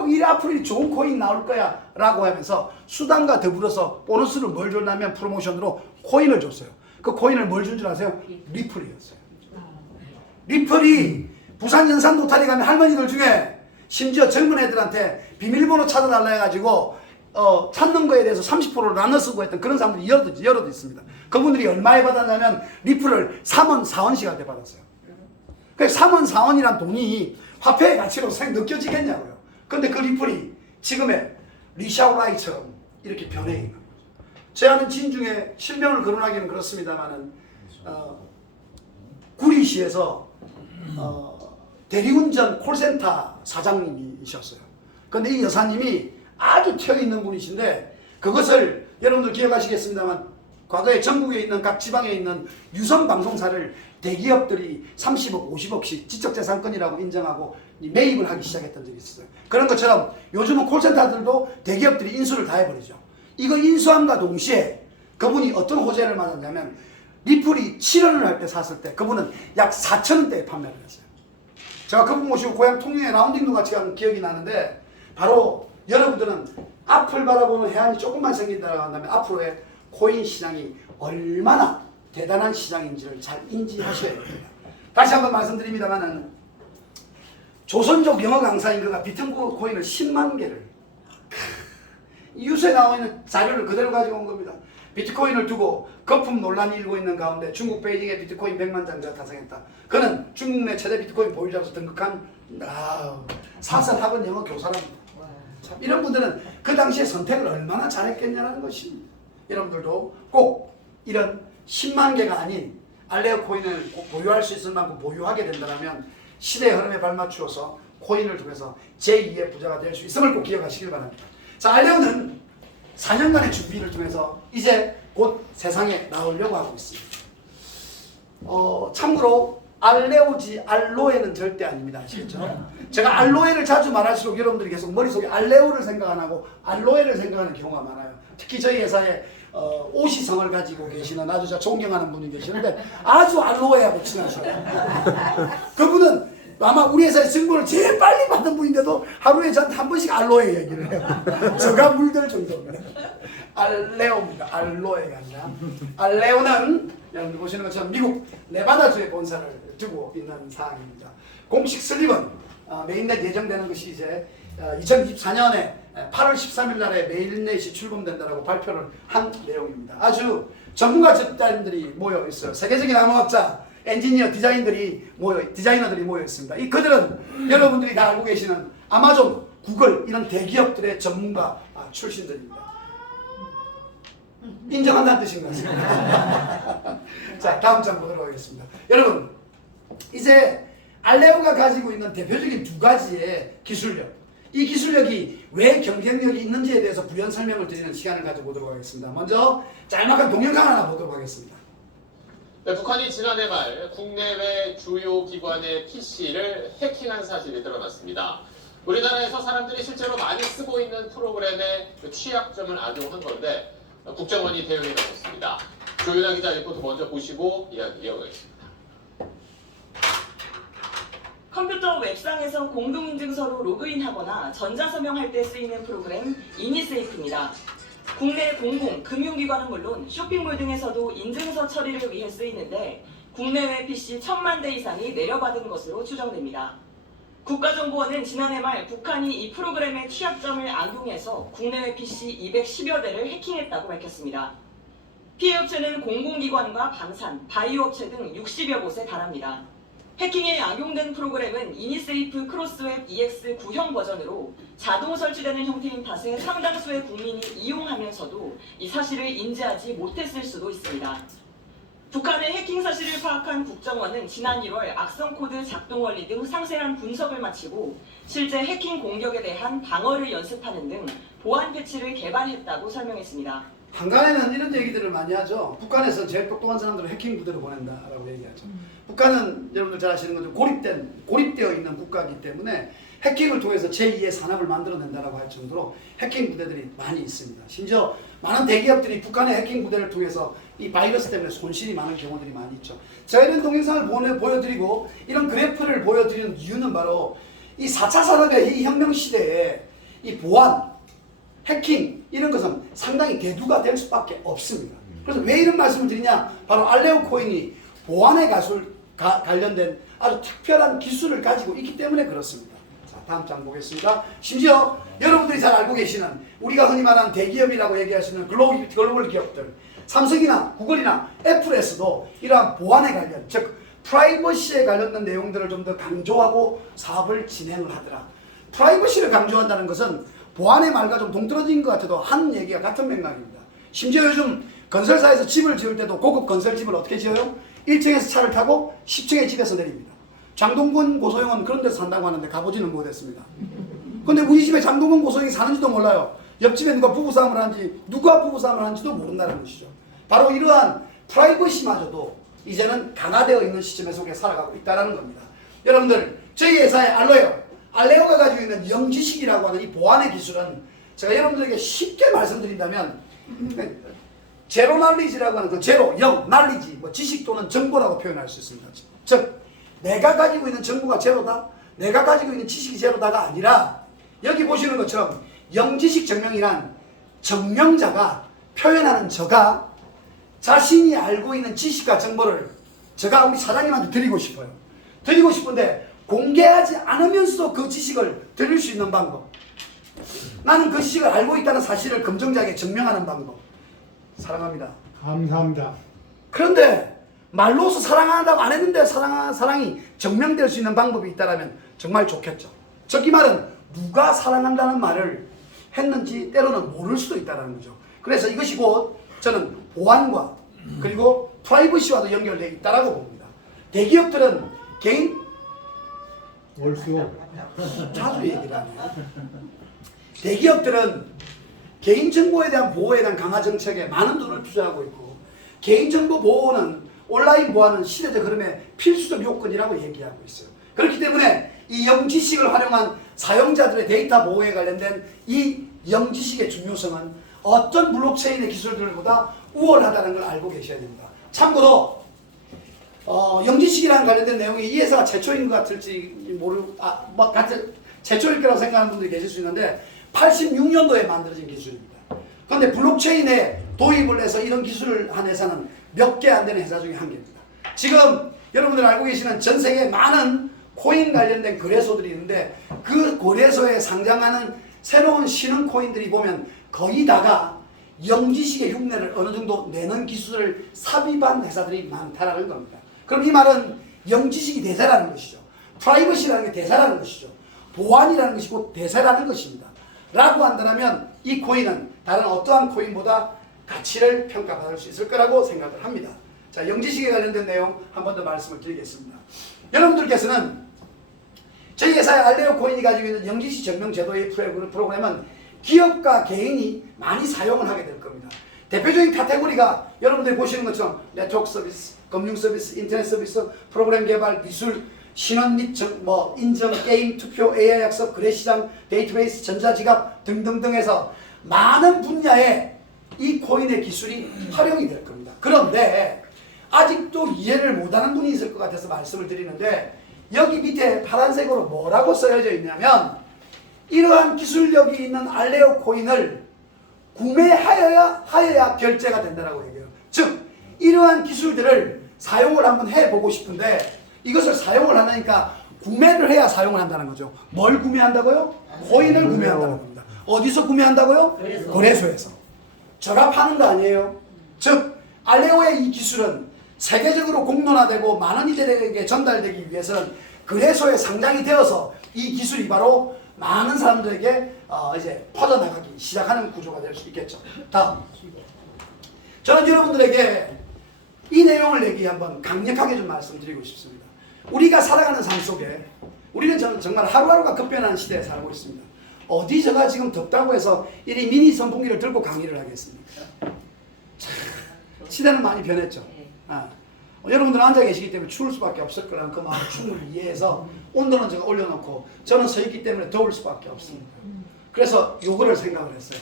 이 앞으로 좋은 코인 나올 거야 라고 하면서 수당과 더불어서 보너스를 뭘 줬냐면 프로모션으로 코인을 줬어요. 그 코인을 뭘 준 줄 아세요? 리플이었어요. 리플이 부산 연산 노타리 가면 할머니들 중에 심지어 젊은 애들한테 비밀번호 찾아달라 해가지고 찾는 거에 대해서 30%를 나눠 쓰고 했던 그런 사람들이 여러도 있습니다. 그분들이 얼마에 받았냐면 리플을 3원, 4원씩한테 받았어요. 그래서 3원, 4원이란 돈이 화폐의 가치로 느껴지겠냐고요. 그런데 그 리플이 지금의 리샤오라이처럼 이렇게 변해 있는 거죠. 제 아는 지인 중에 실명을 거론하기는 그렇습니다만은 MBC에서 대리운전 콜센터 사장님이셨어요. 근데 이 여사님이 아주 튀어있는 분이신데 그것을 여러분들 기억하시겠습니다만 과거에 전국에 있는 각 지방에 있는 유선 방송사를 대기업들이 30억, 50억씩 지적재산권이라고 인정하고 매입을 하기 시작했던 적이 있었어요. 그런 것처럼 요즘은 콜센터들도 대기업들이 인수를 다 해버리죠. 이거 인수함과 동시에 그분이 어떤 호재를 맞았냐면 리플이 7원을 할 때 샀을 때 그분은 약 4,000원대에 판매를 했어요. 제가 그분 모시고 고향 통영에 라운딩도 같이 간 기억이 나는데 바로 여러분들은 앞을 바라보는 해안이 조금만 생긴다고 한다면 앞으로의 코인 시장이 얼마나 대단한 시장인지를 잘 인지하셔야 됩니다. 다시 한번 말씀드립니다만은 조선족 영어 강사인 그가 비트코인을 10만 개를 뉴스에 나와 있는 자료를 그대로 가지고 온 겁니다. 비트코인을 두고 거품 논란이 일고 있는 가운데 중국 베이징에 비트코인 100만 장자가 탄생했다. 그는 중국 내 최대 비트코인 보유자로서 등극한 사설학원 영어 교사랍니다. 참, 이런 분들은 그 당시에 선택을 얼마나 잘했겠냐는 것입니다. 여러분들도 꼭 이런 10만 개가 아닌 알레오 코인을 보유할 수 있을 만큼 보유하게 된다면 시대의 흐름에 발맞추어서 코인을 통해서 제2의 부자가 될 수 있음을 꼭 기억하시길 바랍니다. 자, 알레오는 4년간의 준비를 통해서 이제 곧 세상에 나오려고 하고 있습니다. 참고로 알레오지 알로에는 절대 아닙니다. 아시겠죠? 제가 알로에를 자주 말할수록 여러분들이 계속 머릿속에 알레오를 생각 안 하고 알로에를 생각하는 경우가 많아요. 특히 저희 회사에 오시성을 가지고 계시는 아주 제가 존경하는 분이 계시는데 아주 알로에하고 친하셔요. 그분은 아마 우리 회사에 승부를 제일 빨리 받은 분인데도 하루에 저한테 한 번씩 알로에 얘기를 해요. 저가 물들 정도입니다. 알레오입니다. 알로에가 아니라. 알레오는 여러분 보시는 것처럼 미국 네바다주에 본사를 두고 있는 사항입니다. 공식 설립은 메인넷 예정되는 것이 이제 2024년에 8월 13일 날에 메인넷이 출범된다고 발표를 한 내용입니다. 아주 전문가 집단들이 모여 있어요. 세계적인 암호학자, 엔지니어, 디자이너들이 모여 있습니다. 그들은 여러분들이 다 알고 계시는 아마존, 구글 이런 대기업들의 전문가 출신들입니다. 인정한다는 뜻인 것 같습니다. 자, 다음 장 보도록 하겠습니다. 여러분, 이제 알레오가 가지고 있는 대표적인 두 가지의 기술력, 이 기술력이 왜 경쟁력이 있는지에 대해서 부연 설명을 드리는 시간을 가져보도록 하겠습니다. 먼저 짤막한 동영상 하나 보도록 하겠습니다. 네, 북한이 지난해 말 국내외 주요 기관의 PC를 해킹한 사실이 드러났습니다. 우리나라에서 사람들이 실제로 많이 쓰고 있는 프로그램의 취약점을 악용한 건데 국정원이 대응에 나섰습니다. 조윤아 기자 리포트 먼저 보시고 이야기 이어가겠습니다. 컴퓨터 웹상에서 공동인증서로 로그인하거나 전자서명할 때 쓰이는 프로그램 이니세이프입니다. 국내 공공, 금융기관은 물론 쇼핑몰 등에서도 인증서 처리를 위해 쓰이는데 국내외 PC 1,000만 대 이상이 내려받은 것으로 추정됩니다. 국가정보원은 지난해 말 북한이 이 프로그램의 취약점을 악용해서 국내외 PC 210여 대를 해킹했다고 밝혔습니다. 피해 업체는 공공기관과 방산, 바이오업체 등 60여 곳에 달합니다. 해킹에 악용된 프로그램은 이니세이프 크로스웹 EX 9형 버전으로 자동 설치되는 형태인 탓에 상당수의 국민이 이용하면서도 이 사실을 인지하지 못했을 수도 있습니다. 북한의 해킹 사실을 파악한 국정원은 지난 1월 악성 코드 작동 원리 등 상세한 분석을 마치고 실제 해킹 공격에 대한 방어를 연습하는 등 보안 패치를 개발했다고 설명했습니다. 한간에는 이런 얘기들을 많이 하죠. 북한에서 제일 똑똑한 사람들을 해킹 부대로 보낸다라고 얘기하죠. 북한은 여러분들 잘 아시는 것처럼 고립되어 있는 국가이기 때문에 해킹을 통해서 제2의 산업을 만들어낸다라고 할 정도로 해킹 부대들이 많이 있습니다. 심지어 많은 대기업들이 북한의 해킹 부대를 통해서 이 바이러스 때문에 손실이 많은 경우들이 많이 있죠. 제가 이런 동영상을 보여드리고 이런 그래프를 보여드리는 이유는 바로 이 4차 산업의 이 혁명 시대에 이 보안, 해킹 이런 것은 상당히 대두가 될 수밖에 없습니다. 그래서 왜 이런 말씀을 드리냐? 바로 알레오 코인이 보안에 관련된 아주 특별한 기술을 가지고 있기 때문에 그렇습니다. 자, 다음 장 보겠습니다. 심지어 여러분들이 잘 알고 계시는 우리가 흔히 말하는 대기업이라고 얘기할 수 있는 글로벌 기업들, 삼성이나 구글이나 애플에서도 이러한 보안에 관련, 즉 프라이버시에 관련된 내용들을 좀 더 강조하고 사업을 진행을 하더라. 프라이버시를 강조한다는 것은 보안의 말과 좀 동떨어진 것 같아도 한 얘기가 같은 맥락입니다. 심지어 요즘 건설사에서 집을 지을 때도 고급 건설집을 어떻게 지어요? 1층에서 차를 타고 10층에 집에서 내립니다. 장동건 고소영은 그런 데서 산다고 하는데 가보지는 못했습니다. 근데 우리 집에 장동건 고소영이 사는지도 몰라요. 옆집에 누가 부부싸움을 하는지, 누가 부부싸움을 하는지도 모른다는 것이죠. 바로 이러한 프라이버시마저도 이제는 강화되어 있는 시점에 속에 살아가고 있다는 겁니다. 여러분들, 저희 회사의 알레오가 가지고 있는 영지식이라고 하는 이 보안의 기술은 제가 여러분들에게 쉽게 말씀드린다면 제로 날리지라고 하는 그 제로, 영, 날리지, 뭐 지식 또는 정보라고 표현할 수 있습니다. 즉, 내가 가지고 있는 정보가 제로다, 내가 가지고 있는 지식이 제로다가 아니라 여기 보시는 것처럼 영지식 증명이란 증명자가 표현하는 저가 자신이 알고 있는 지식과 정보를 제가 우리 사장님한테 드리고 싶어요. 드리고 싶은데 공개하지 않으면서도 그 지식을 드릴 수 있는 방법. 나는 그 지식을 알고 있다는 사실을 검증자에게 증명하는 방법. 사랑합니다. 감사합니다. 그런데 말로서 사랑한다고 안 했는데 사랑이 증명될 수 있는 방법이 있다면 정말 좋겠죠. 즉 이 말은 누가 사랑한다는 말을 했는지 때로는 모를 수도 있다는 거죠. 그래서 이것이 곧 저는 보안과 그리고 프라이버시와도 연결되어 있다고 봅니다. 대기업들은 개인 옳소. 자주 얘기를 하네요. 대기업들은 개인정보에 대한 보호에 대한 강화 정책에 많은 돈을 투자하고 있고 개인정보 보호는 온라인 보안은 시대적 흐름의 필수적 요건이라고 얘기하고 있어요. 그렇기 때문에 이 영지식을 활용한 사용자들의 데이터 보호에 관련된 이 영지식의 중요성은 어떤 블록체인의 기술들보다 우월하다는 걸 알고 계셔야 됩니다. 참고로 영지식이랑 관련된 내용이 이 회사가 최초인 것 같을지 최초일 거라고 생각하는 분들이 계실 수 있는데 86년도에 만들어진 기술입니다. 그런데 블록체인에 도입을 해서 이런 기술을 한 회사는 몇 개 안 되는 회사 중에 한 개입니다. 지금 여러분들 알고 계시는 전 세계 많은 코인 관련된 거래소들이 있는데 그 거래소에 상장하는 새로운 신흥 코인들이 보면 거의 다가 영지식의 흉내를 어느 정도 내는 기술을 삽입한 회사들이 많다라는 겁니다. 그럼 이 말은 영지식이 대세라는 것이죠. 프라이버시라는 게 대세라는 것이죠. 보안이라는 것이 곧 대세라는 것입니다. 라고 한다면 이 코인은 다른 어떠한 코인보다 가치를 평가받을 수 있을 거라고 생각을 합니다. 자, 영지식에 관련된 내용 한 번 더 말씀을 드리겠습니다. 여러분들께서는 저희 회사의 알레오 코인이 가지고 있는 영지식 증명 제도의 프로그램은 기업과 개인이 많이 사용을 하게 될 겁니다. 대표적인 카테고리가 여러분들이 보시는 것처럼 네트워크 서비스, 금융 서비스, 인터넷 서비스, 프로그램 개발, 미술, 신원 및 인증, 게임, 투표, AI 학습, 거래시장, 데이터베이스, 전자지갑 등등등 해서 많은 분야에 이 코인의 기술이 활용이 될 겁니다. 그런데 아직도 이해를 못하는 분이 있을 것 같아서 말씀을 드리는데 여기 밑에 파란색으로 뭐라고 써여져 있냐면 이러한 기술력이 있는 알레오 코인을 구매하여야 결제가 된다고 얘기해요. 즉 이러한 기술들을 사용을 한번 해보고 싶은데 이것을 사용을 하니까 구매를 해야 사용을 한다는 거죠. 뭘 구매한다고요? 코인을 구매한다는 겁니다. 어디서 구매한다고요? 거래소에서. 제가 파는 거 아니에요. 즉 알레오의 이 기술은 세계적으로 공론화되고 많은 이들에게 전달되기 위해서는 거래소에 상장이 되어서 이 기술이 바로 많은 사람들에게 이제 퍼져나가기 시작하는 구조가 될 수 있겠죠. 다음, 저는 여러분들에게 이 내용을 얘기 한번 강력하게 좀 말씀드리고 싶습니다. 우리가 살아가는 삶 속에 우리는 정말 하루하루가 급변하는 시대에 살고 있습니다. 어디 제가 지금 덥다고 해서 이리 미니 선풍기를 들고 강의를 하겠습니까? 시대는 많이 변했죠. 여러분들은 앉아 계시기 때문에 추울 수밖에 없을 거라는 그 마음을 충분히 이해해서 온도는 제가 올려놓고 저는 서 있기 때문에 더울 수밖에 없습니다. 그래서 요거를 생각을 했어요.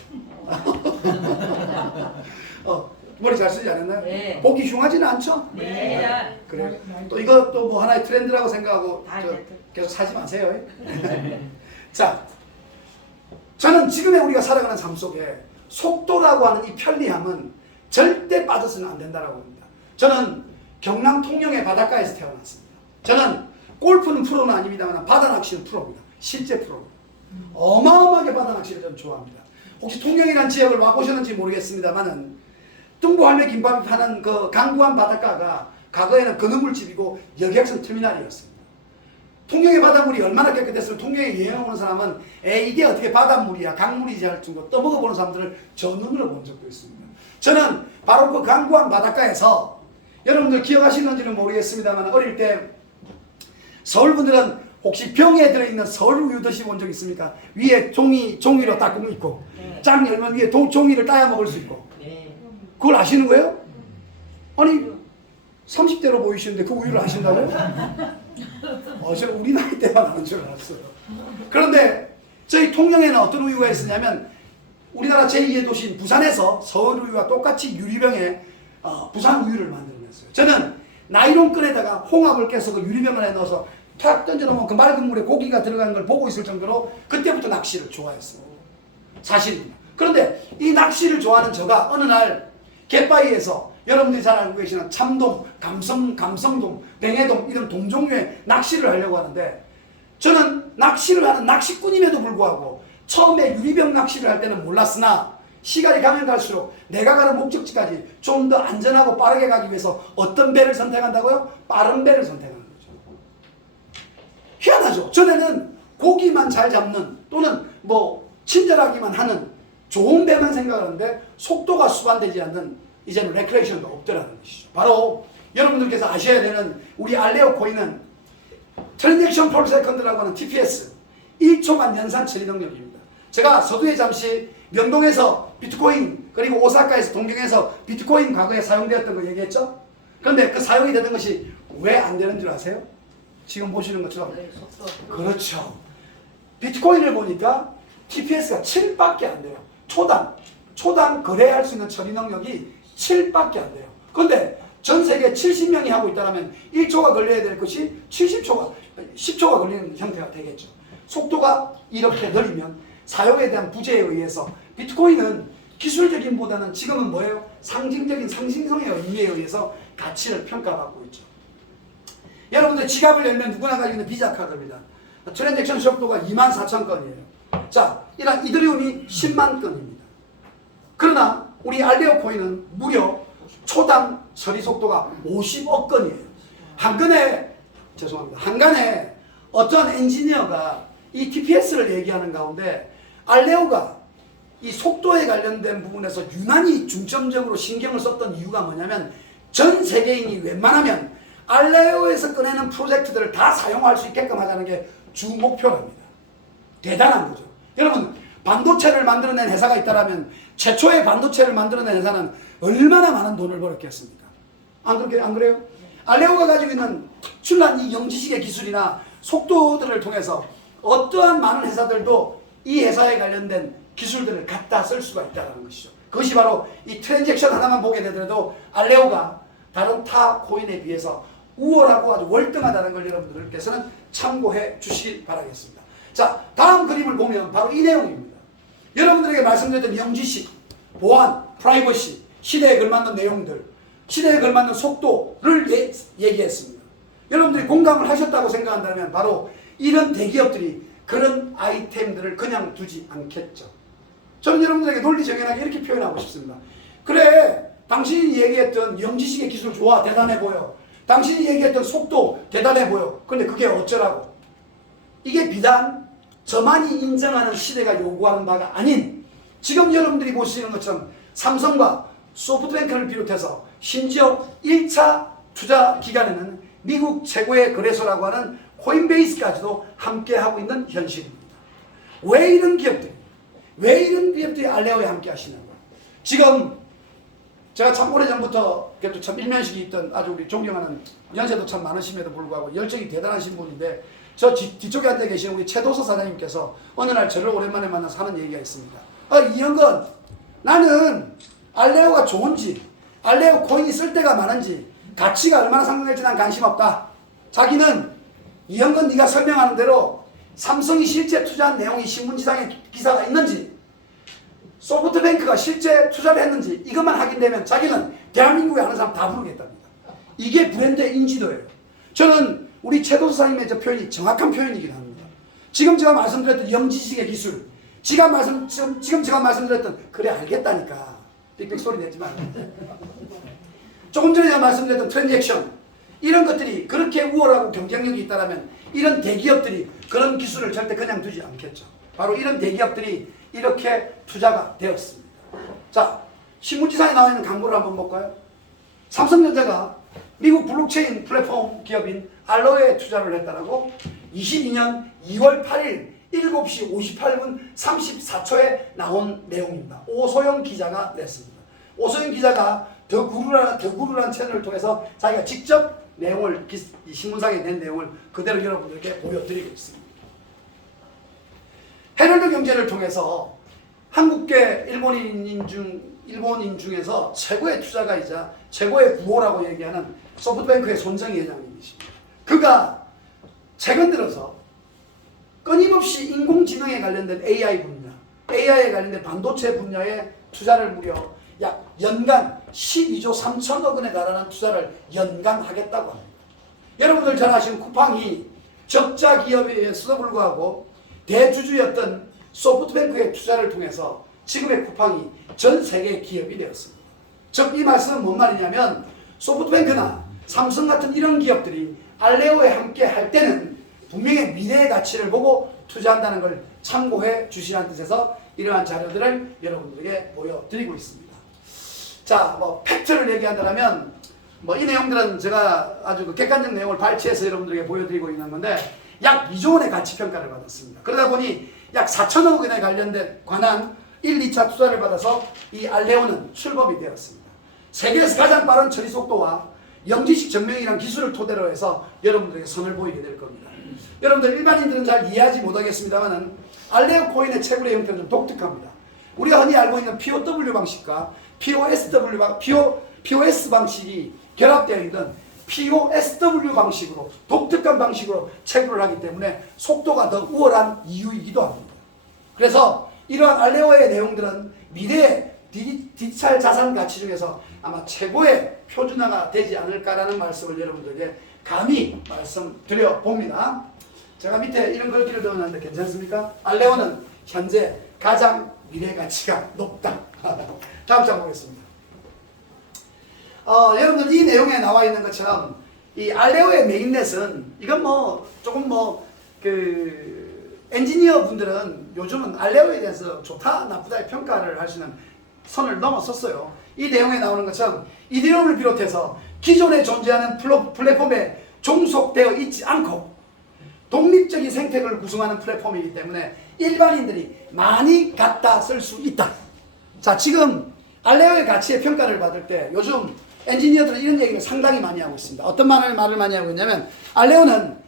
머리 잘 쓰지 않았나요? 네. 보기 흉하지는 않죠? 네. 그래요. 또 이것도 뭐 하나의 트렌드라고 생각하고 계속 사지 마세요. 자, 저는 지금의 우리가 살아가는 삶 속에 속도라고 하는 이 편리함은 절대 빠져서는 안 된다고 봅니다. 저는 경남 통영의 바닷가에서 태어났습니다. 저는 골프는 프로는 아닙니다만 바다 낚시는 프로입니다. 실제 프로. 어마어마하게 바다 낚시를 저는 좋아합니다. 혹시 통영이라는 지역을 와보셨는지 모르겠습니다만은 뚱보할매 김밥이 파는 그 강구한 바닷가가 과거에는 건어물집이고 여객선 터미널이었습니다. 통영의 바닷물이 얼마나 깨끗했으면 통영에 여행 오는 사람은 이게 어떻게 바닷물이야 강물이지 할 정도 떠먹어보는 사람들을 저 눈으로 본 적도 있습니다. 저는 바로 그 강구한 바닷가에서 여러분들 기억하시는지는 모르겠습니다만 어릴 때 서울분들은 혹시 병에 들어있는 서울우유 드셔본 적 있습니까? 위에 종이로 딱 있고 짱 열면 위에 종이를 따야 먹을 수 있고 그걸 아시는 거예요? 아니 30대로 보이시는데 그 우유를 아신다고요? 저 우리 나이 때만 아는 줄 알았어요. 그런데 저희 통영에는 어떤 우유가 있었냐면 우리나라 제2의 도시인 부산에서 서울우유와 똑같이 유리병에 부산 우유를 만들어냈어요. 저는 나이론 끈에다가 홍합을 깨서 그 유리병 안에 넣어서 탁 던져놓으면 그 맑은 물에 고기가 들어가는 걸 보고 있을 정도로 그때부터 낚시를 좋아했어요. 사실입니다. 그런데 이 낚시를 좋아하는 저가 어느 날 갯바위에서 여러분들이 잘 알고 계시는 참돔, 감성돔, 뱅에돔 이런 돔 종류의 낚시를 하려고 하는데 저는 낚시를 하는 낚시꾼임에도 불구하고 처음에 유리병 낚시를 할 때는 몰랐으나 시간이 가면 갈수록 내가 가는 목적지까지 좀 더 안전하고 빠르게 가기 위해서 어떤 배를 선택한다고요? 빠른 배를 선택하는 거죠. 희한하죠. 전에는 고기만 잘 잡는 또는 뭐 친절하기만 하는 좋은 배만 생각하는데 속도가 수반되지 않는 이제는 레크레이션도 없더라는 것이죠. 바로 여러분들께서 아셔야 되는 우리 알레오 코인은 트랜잭션 펄 세컨드라고 하는 TPS 1초간 연산 처리 능력입니다. 제가 서두에 잠시 명동에서 비트코인 그리고 오사카에서 동경에서 비트코인 과거에 사용되었던 거 얘기했죠? 그런데 그 사용이 되는 것이 왜 안 되는 줄 아세요? 지금 보시는 것처럼 그렇죠. 비트코인을 보니까 TPS가 7밖에 안 돼요. 초당 거래할 수 있는 처리 능력이 7밖에 안 돼요. 그런데 전 세계 70명이 하고 있다면 1초가 걸려야 될 것이 10초가 걸리는 형태가 되겠죠. 속도가 이렇게 느리면 사용에 대한 부재에 의해서 비트코인은 기술적인보다는 지금은 뭐예요? 상징적인 상징성의 의미에 의해서 가치를 평가받고 있죠. 여러분들 지갑을 열면 누구나 가지고 있는 비자 카드입니다. 트랜잭션 속도가 24,000건이에요. 자, 이런 이더리움이 10만 건입니다. 그러나 우리 알레오 코인은 무려 초당 처리 속도가 50억 건이에요. 한 간에 어떤 엔지니어가 이 TPS를 얘기하는 가운데 알레오가 이 속도에 관련된 부분에서 유난히 중점적으로 신경을 썼던 이유가 뭐냐면 전 세계인이 웬만하면 알레오에서 꺼내는 프로젝트들을 다 사용할 수 있게끔 하자는 게 주 목표랍니다. 대단한 거죠. 여러분 반도체를 만들어낸 회사가 있다면 최초의 반도체를 만들어낸 회사는 얼마나 많은 돈을 벌었겠습니까? 안 그래요? 알레오가 가지고 있는 특출난 이 영지식의 기술이나 속도들을 통해서 어떠한 많은 회사들도 이 회사에 관련된 기술들을 갖다 쓸 수가 있다는 것이죠. 그것이 바로 이 트랜잭션 하나만 보게 되더라도 알레오가 다른 타 코인에 비해서 우월하고 아주 월등하다는 걸 여러분들께서는 참고해 주시길 바라겠습니다. 자, 다음 그림을 보면 바로 이 내용입니다. 여러분들에게 말씀드렸던 영지식, 보안, 프라이버시, 시대에 걸맞는 내용들, 시대에 걸맞는 속도를 얘기했습니다. 여러분들이 공감을 하셨다고 생각한다면 바로 이런 대기업들이 그런 아이템들을 그냥 두지 않겠죠. 저는 여러분들에게 논리정연하게 이렇게 표현하고 싶습니다. 그래, 당신이 얘기했던 영지식의 기술 좋아, 대단해 보여. 당신이 얘기했던 속도 대단해 보여. 그런데 그게 어쩌라고? 이게 비단 저만이 인정하는 시대가 요구하는 바가 아닌 지금 여러분들이 보시는 것처럼 삼성과 소프트뱅크를 비롯해서 심지어 1차 투자 기간에는 미국 최고의 거래소라고 하는 코인베이스까지도 함께하고 있는 현실입니다. 왜 이런 기업들이 알레오에 함께 하시냐고요. 지금 제가 참 오래전부터 그래도 참 일면식이 있던 아주 우리 존경하는 연세도 참 많으심에도 불구하고 열정이 대단하신 분인데 저 뒤쪽에 앉아 계신 우리 최도서 사장님께서 어느 날 저를 오랜만에 만나서 하는 얘기가 있습니다. 이현건, 나는 알레오가 좋은지 알레오 코인이 쓸 데가 많은지 가치가 얼마나 상승될지 난 관심 없다. 자기는 이현건 네가 설명하는 대로 삼성이 실제 투자한 내용이 신문지상에 기사가 있는지 소프트뱅크가 실제 투자를 했는지 이것만 확인되면 자기는 대한민국에 아는 사람 다 부르겠답니다. 이게 브랜드의 인지도예요. 저는 우리 최도수 사장님의 저 표현이 정확한 표현이긴 합니다. 지금 제가 말씀드렸던 영지식의 기술, 지금 제가 말씀드렸던 그래 알겠다니까 삑삑 소리 내지 말고 조금 전에 제가 말씀드렸던 트랜잭션 이런 것들이 그렇게 우월하고 경쟁력이 있다면 이런 대기업들이 그런 기술을 절대 그냥 두지 않겠죠. 바로 이런 대기업들이 이렇게 투자가 되었습니다. 자, 신문지상에 나와 있는 광고를 한번 볼까요? 삼성전자가 미국 블록체인 플랫폼 기업인 알로에에 투자를 했다라고 22년 2월 8일 7시 58분 34초에 나온 내용입니다. 오소영 기자가 냈습니다. 오소영 기자가 더구루라는 채널을 통해서 자기가 직접 내용을 이 신문상에 낸 내용을 그대로 여러분들에게 보여드리고 있습니다. 헤럴드 경제를 통해서 한국계 일본인 중에서 최고의 투자가이자 최고의 부호라고 얘기하는 소프트뱅크의 손정희 회장님이십니다. 그가 최근 들어서 끊임없이 인공지능에 관련된 AI 분야, AI에 관련된 반도체 분야에 투자를 무려 약 연간 12조 3천억 원에 달하는 투자를 연간 하겠다고 합니다. 여러분들 잘 아시는 쿠팡이 적자 기업에서도 불구하고 대주주였던 소프트뱅크의 투자를 통해서 지금의 쿠팡이 전 세계 기업이 되었습니다. 즉 이 말씀은 뭔 말이냐면 소프트뱅크나 삼성 같은 이런 기업들이 알레오에 함께 할 때는 분명히 미래의 가치를 보고 투자한다는 걸 참고해 주시라는 뜻에서 이러한 자료들을 여러분들에게 보여드리고 있습니다. 자, 뭐 팩트를 얘기한다면 뭐 이 내용들은 제가 아주 그 객관적 내용을 발췌해서 여러분들에게 보여드리고 있는 건데 약 2조 원의 가치 평가를 받았습니다. 그러다 보니 약 4천억 원에 관한 1, 2차 투자를 받아서 이 알레오는 출범이 되었습니다. 세계에서 가장 빠른 처리 속도와 영지식 증명이라는 기술을 토대로 해서 여러분들에게 선을 보이게 될 겁니다. 여러분들 일반인들은 잘 이해하지 못하겠습니다만은 알레오 코인의 채굴의 형태는 좀 독특합니다. 우리가 흔히 알고 있는 POW 방식과 POS 방식이 결합되어 있는 POSW 방식으로 독특한 방식으로 채굴을 하기 때문에 속도가 더 우월한 이유이기도 합니다. 그래서 이러한 알레오의 내용들은 미래의 디지털 자산 가치 중에서 아마 최고의 표준화가 되지 않을까라는 말씀을 여러분들에게 감히 말씀드려 봅니다. 제가 밑에 이런 글귀를 넣어놨는데 괜찮습니까? 알레오는 현재 가장 미래 가치가 높다. 다음 장 보겠습니다. 여러분들 이 내용에 나와 있는 것처럼 이 알레오의 메인넷은 이건 뭐 조금 엔지니어 분들은 요즘은 알레오에 대해서 좋다 나쁘다의 평가를 하시는 선을 넘어섰어요. 이 내용에 나오는 것처럼 이더리움을 비롯해서 기존에 존재하는 플랫폼에 종속되어 있지 않고 독립적인 생태계를 구성하는 플랫폼이기 때문에 일반인들이 많이 갖다 쓸 수 있다. 자, 지금 알레오의 가치의 평가를 받을 때 요즘 엔지니어들은 이런 얘기를 상당히 많이 하고 있습니다. 어떤 말을 많이 하고 있냐면 알레오는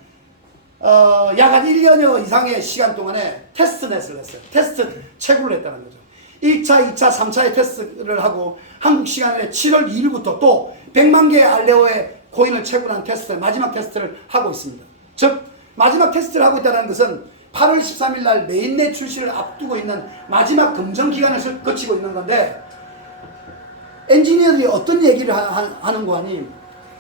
약 한 1년여 이상의 시간 동안에 테스트넷을 했어요. 테스트 채굴을 했다는 거죠. 1차, 2차, 3차의 테스트를 하고 한국 시간에 7월 2일부터 또 100만 개의 알레오의 코인을 채굴한 테스트, 마지막 테스트를 하고 있습니다. 즉 마지막 테스트를 하고 있다는 것은 8월 13일 날 메인넷 출시를 앞두고 있는 마지막 검증 기간을 거치고 있는 건데 엔지니어들이 어떤 얘기를 하는 거 아니?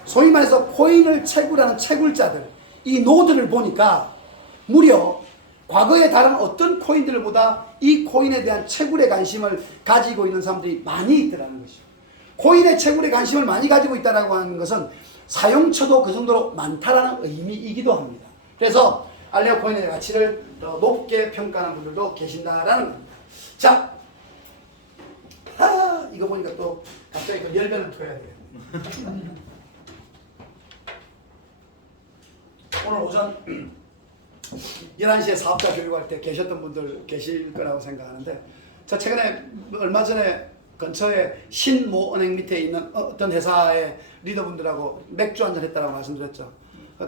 소위 말해서 코인을 채굴하는 채굴자들, 이 노드를 보니까 무려 과거에 다른 어떤 코인들보다 이 코인에 대한 채굴에 관심을 가지고 있는 사람들이 많이 있더라는 것이죠. 코인의 채굴에 관심을 많이 가지고 있다고 하는 것은 사용처도 그 정도로 많다라는 의미이기도 합니다. 그래서 알레오 코인의 가치를 더 높게 평가하는 분들도 계신다라는 겁니다. 자, 이거 보니까 또 갑자기 그 열변을 토해야 되겠네. 오늘 오전 11시에 사업자 교육할 때 계셨던 분들 계실 거라고 생각하는데 저 최근에 얼마 전에 근처에 신모 은행 밑에 있는 어떤 회사의 리더분들하고 맥주 한잔 했다고 말씀드렸죠.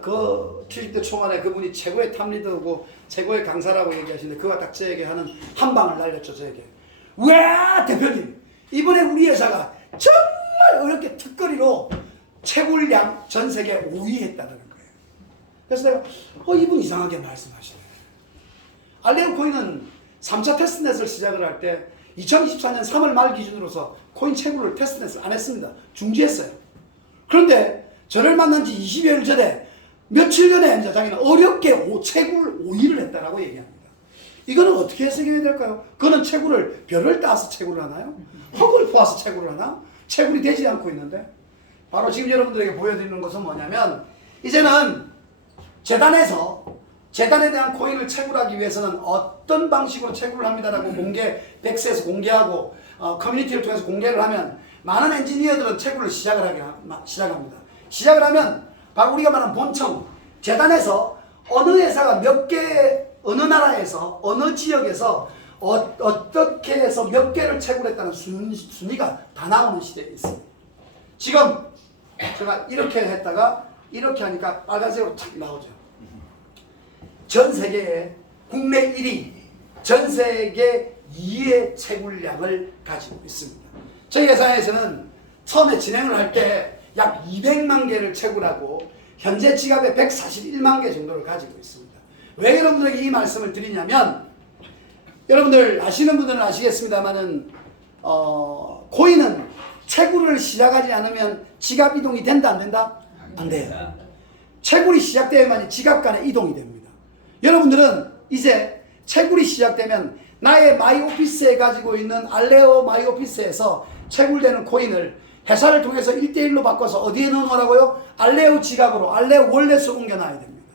그 70대 초반에 그분이 최고의 탑리더고 최고의 강사라고 얘기하시는데 그가 딱 저에게 하는 한 방을 날렸죠. 저에게. 와 대표님 이번에 우리 회사가 정말 어렵게 특거리로 채굴량 전 세계 5위 했다는 거예요. 그래서 내가 이분 이상하게 말씀하시네. 알레오 코인은 3차 테스트넷을 시작을 할 때 2024년 3월 말 기준으로서 코인 채굴을 테스트넷을 안 했습니다. 중지했어요. 그런데 저를 만난 지 20여일 전에 며칠 전에 이제 자기는 어렵게 채굴 5위를 했다라고 얘기합니다. 이거는 어떻게 해석해야 될까요? 그거는 채굴을 별을 따서 채굴을 하나요? 흙을 부어서 채굴을 하나? 채굴이 되지 않고 있는데 바로 지금 여러분들에게 보여드리는 것은 뭐냐면 이제는 재단에 대한 코인을 채굴하기 위해서는 어떤 방식으로 채굴을 합니다라고 백스에서 공개하고 커뮤니티를 통해서 공개를 하면 많은 엔지니어들은 채굴을 시작합니다. 시작을 하면 바로 우리가 말하는 본청, 재단에서 어느 회사가 몇 개, 어느 나라에서, 어느 지역에서 어떻게 해서 몇 개를 채굴했다는 순위가 다 나오는 시대에 있습니다. 지금 제가 이렇게 했다가 이렇게 하니까 빨간색으로 탁 나오죠. 전 세계에 국내 1위, 전 세계 2위의 채굴량을 가지고 있습니다. 저희 회사에서는 처음에 진행을 할 때 약 200만 개를 채굴하고 현재 지갑에 141만 개 정도를 가지고 있습니다. 왜 여러분들에게 이 말씀을 드리냐면 여러분들 아시는 분들은 아시겠습니다만은 코인은 채굴을 시작하지 않으면 지갑 이동이 된다 안 된다? 안 돼요. 채굴이 시작되어야만 지갑 간의 이동이 됩니다. 여러분들은 이제 채굴이 시작되면 나의 마이오피스에 가지고 있는 알레오 마이오피스에서 채굴되는 코인을 회사를 통해서 1대1로 바꿔서 어디에 넣어놓으라고요? 알레오 지갑으로, 알레오 월렛으로 옮겨놔야 됩니다.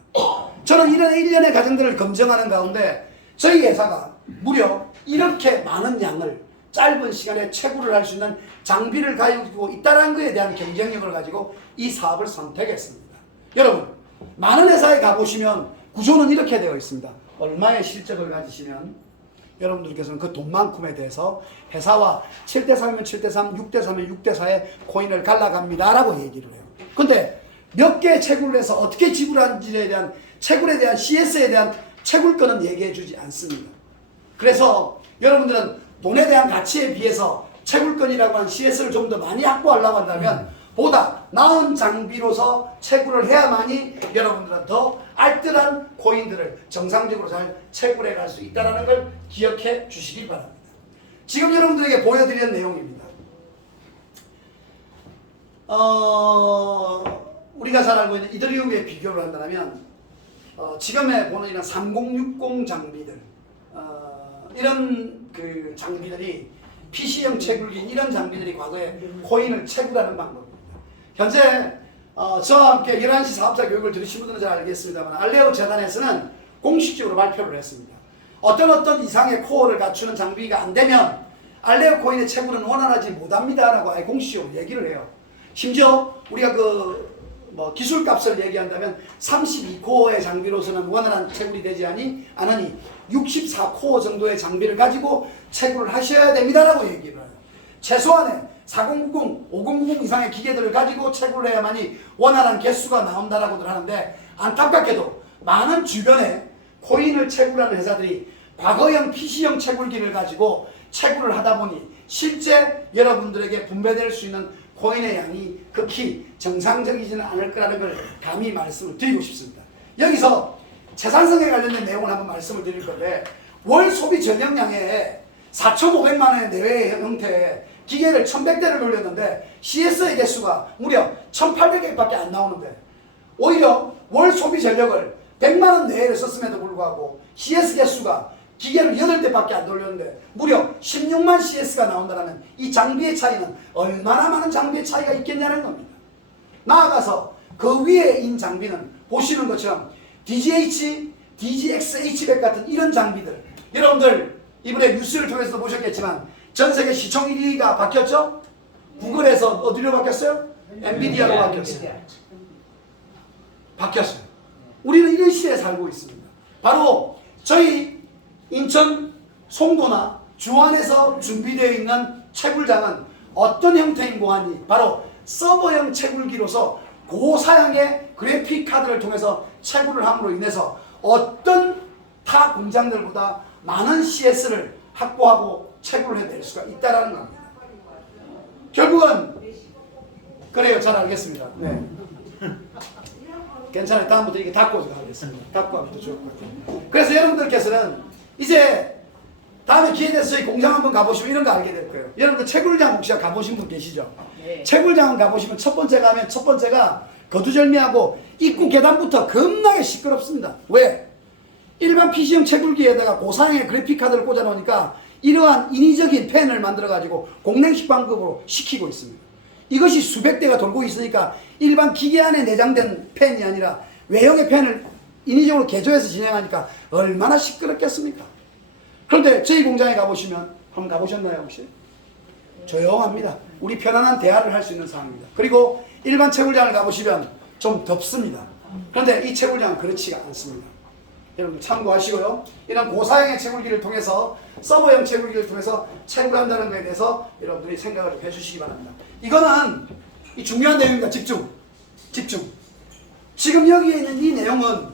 저는 이런 일련의 과정들을 검증하는 가운데 저희 회사가 무려 이렇게 많은 양을 짧은 시간에 채굴을 할 수 있는 장비를 가지고 있다는 것에 대한 경쟁력을 가지고 이 사업을 선택했습니다. 여러분, 많은 회사에 가보시면 구조는 이렇게 되어 있습니다. 얼마의 실적을 가지시면 여러분들께서는 그 돈만큼에 대해서 회사와 7대3이면 7대3, 6대3이면 6대4의 코인을 갈라갑니다 라고 얘기를 해요. 근데 몇 개의 채굴을 해서 어떻게 지불하는지에 대한 채굴에 대한 CS에 대한 채굴권은 얘기해 주지 않습니다. 그래서 여러분들은 돈에 대한 가치에 비해서 채굴권이라고 하는 CS를 좀 더 많이 확보하려고 한다면 보다 나은 장비로서 채굴을 해야만이 여러분들은 더 알뜰한 코인들을 정상적으로 잘 채굴해 갈 수 있다는 걸 기억해 주시길 바랍니다. 지금 여러분들에게 보여드리는 내용입니다. 우리가 잘 알고 있는 이더리움에 비교를 한다면 지금에 보는 이런 3060 장비들 이런 그 장비들이 PC형 채굴기 이런 장비들이 과거에 코인을 채굴하는 방법입니다. 현재 저와 함께 11시 사업자 교육을 들으신 분들은 잘 알겠습니다만 알레오 재단에서는 공식적으로 발표를 했습니다. 어떤 이상의 코어를 갖추는 장비가 안 되면 알레오 코인의 채굴은 원활하지 못합니다 라고 아예 공식적으로 얘기를 해요. 심지어 우리가 기술값을 얘기한다면 32코어의 장비로서는 원활한 채굴이 되지 않으니 64코어 정도의 장비를 가지고 채굴을 하셔야 됩니다라고 얘기를 해요. 최소한의 4090, 5090 이상의 기계들을 가지고 채굴을 해야만이 원활한 개수가 나온다라고들 하는데 안타깝게도 많은 주변에 코인을 채굴하는 회사들이 과거형 PC형 채굴기를 가지고 채굴을 하다 보니 실제 여러분들에게 분배될 수 있는 코인의 양이 극히 정상적이지는 않을 거라는 걸 감히 말씀을 드리고 싶습니다. 여기서 재산성에 관련된 내용을 한번 말씀을 드릴 건데 월 소비 전용량에 4,500만 원의 내외의 형태의 기계를 1,100대를 돌렸는데 CS의 개수가 무려 1,800개밖에 안 나오는데 오히려 월 소비 전력을 100만 원 내외를 썼음에도 불구하고 CS 개수가 기계를 8대밖에 안 돌렸는데 무려 16만 CS가 나온다면 이 장비의 차이는 얼마나 많은 장비의 차이가 있겠냐는 겁니다. 나아가서 그 위에 인 장비는 보시는 것처럼 DGH, DGX, H백 같은 이런 장비들 여러분들 이번에 뉴스를 통해서 보셨겠지만 전 세계 시청 1위가 바뀌었죠? 구글에서 어디로 바뀌었어요? 엔비디아로 바뀌었어요. 바뀌었어요. 우리는 이런 시대에 살고 있습니다. 바로 저희 인천 송도나 주안에서 준비되어 있는 채굴장은 어떤 형태인 고하니 바로 서버형 채굴기로서 고사양의 그래픽 카드를 통해서 채굴을 함으로 인해서 어떤 타 공장들보다 많은 CS를 확보하고 채굴을 해낼 수가 있다는 겁니다. 결국은 그래요. 잘 알겠습니다. 네. 괜찮아요. 다음부터 이게 닫고 가겠습니다. 닫고 하면 더 좋을 것 같아요. 그래서 여러분들께서는 이제 다음에 기회 돼서 저희 공장 한번 가보시면 이런 거 알게 될 거예요. 여러분들 채굴장 혹시 가보신 분 계시죠? 네. 채굴장 가보시면 첫 번째 가면 첫 번째가 거두절미하고 입구 계단부터 겁나게 시끄럽습니다. 왜? 일반 PC형 채굴기에다가 고사양의 그래픽카드를 꽂아 놓으니까 이러한 인위적인 펜을 만들어 가지고 공랭식 방법으로 시키고 있습니다. 이것이 수백 대가 돌고 있으니까 일반 기계 안에 내장된 펜이 아니라 외형의 펜을 인위적으로 개조해서 진행하니까 얼마나 시끄럽겠습니까? 그런데 저희 공장에 가보시면 한번 가보셨나요 혹시? 조용합니다. 우리 편안한 대화를 할 수 있는 상황입니다. 그리고 일반 채굴장을 가보시면 좀 덥습니다. 그런데 이 채굴장은 그렇지가 않습니다. 여러분 참고하시고요. 이런 고사양의 채굴기를 통해서 서버형 채굴기를 통해서 채굴한다는 것에 대해서 여러분들이 생각을 좀 해주시기 바랍니다. 이거는 이 중요한 내용입니다. 집중. 지금 여기에 있는 이 내용은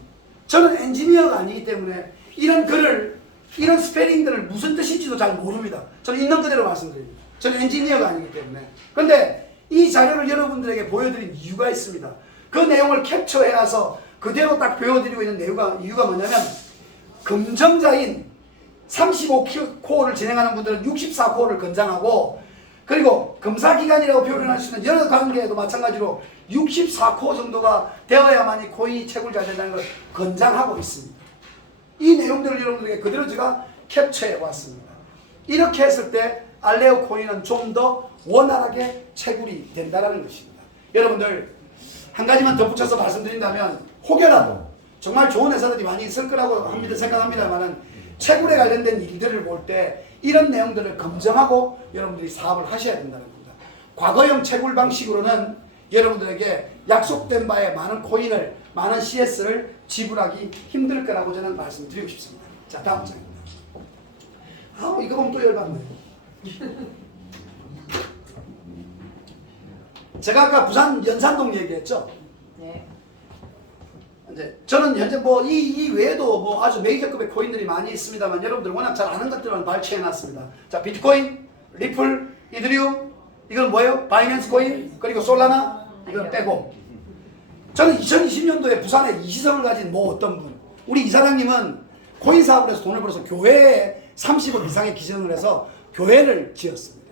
저는 엔지니어가 아니기 때문에 이런 글을 이런 스페링들을 무슨 뜻인지도 잘 모릅니다. 저는 있는 그대로 말씀드립니다. 저는 엔지니어가 아니기 때문에. 그런데 이 자료를 여러분들에게 보여드린 이유가 있습니다. 그 내용을 캡처해와서 그대로 딱 보여드리고 있는 이유가 뭐냐면 금정자인 35코어를 진행하는 분들은 64코어를 권장하고 그리고 검사기간이라고 표현할 수 있는 여러 관계에도 마찬가지로 64코어 정도가 되어야만이 코인이 채굴 잘 된다는 걸 권장하고 있습니다. 이 내용들을 여러분들에게 그대로 제가 캡처해 왔습니다. 이렇게 했을 때 알레오 코인은 좀 더 원활하게 채굴이 된다는 것입니다. 여러분들 한 가지만 덧붙여서 말씀드린다면 혹여라도 정말 좋은 회사들이 많이 있을 거라고 생각합니다만은 채굴에 관련된 일들을 볼 때 이런 내용들을 검증하고 여러분들이 사업을 하셔야 된다는 겁니다. 과거형 채굴 방식으로는 여러분들에게 약속된 바에 많은 코인을, 많은 CS를 지불하기 힘들 거라고 저는 말씀드리고 싶습니다. 자, 다음 장입니다. 이거 보면 또 열받네. 제가 아까 부산 연산동 얘기했죠? 네. 이제 저는 현재 뭐 이 외에도 뭐 아주 메이저급의 코인들이 많이 있습니다만 여러분들 워낙 잘 아는 것들만 발췌해 놨습니다. 자, 비트코인, 리플, 이더리움, 이건 뭐예요? 바이낸스 코인, 그리고 솔라나, 이건 빼고. 저는 2020년도에 부산에 이시성을 가진 뭐 어떤 분, 우리 이사장님은 코인 사업을 해서 돈을 벌어서 교회에 30억 이상의 기증을 해서 교회를 지었습니다.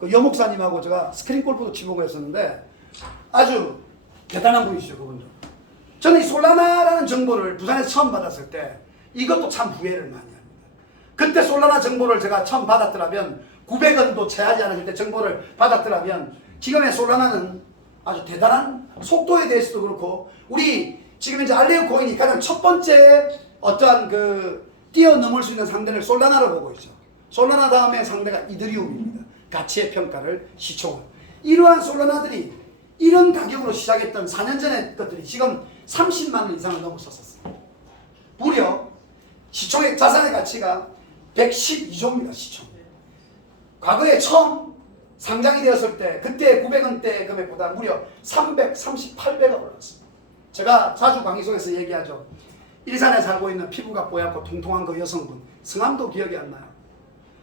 그 여목사님하고 제가 스크린 골프도 치보고 했었는데 아주 대단한 분이시죠, 그분도. 저는 이 솔라나라는 정보를 부산에서 처음 받았을 때 이것도 참 후회를 많이 합니다. 그때 솔라나 정보를 제가 처음 받았더라면 900원도 채하지 않았을 때 정보를 받았더라면 지금의 솔라나는 아주 대단한 속도에 대해서도 그렇고 우리 지금 이제 알레오 코인이 가장 첫 번째 어떠한 그 뛰어넘을 수 있는 상대를 솔라나로 보고 있죠. 솔라나 다음에 상대가 이더리움입니다. 가치의 평가를 시총을. 이러한 솔라나들이 이런 가격으로 시작했던 4년 전의 것들이 지금 30만 원 이상을 넘어섰었어요. 무려 시총의 자산의 가치가 112조입니다. 시총. 과거에 처음 상장이 되었을 때 그때 900원대 금액보다 무려 338배가 올랐습니다. 제가 자주 강의 속에서 얘기하죠. 일산에 살고 있는 피부가 뽀얗고 통통한 그 여성분 성함도 기억이 안 나요.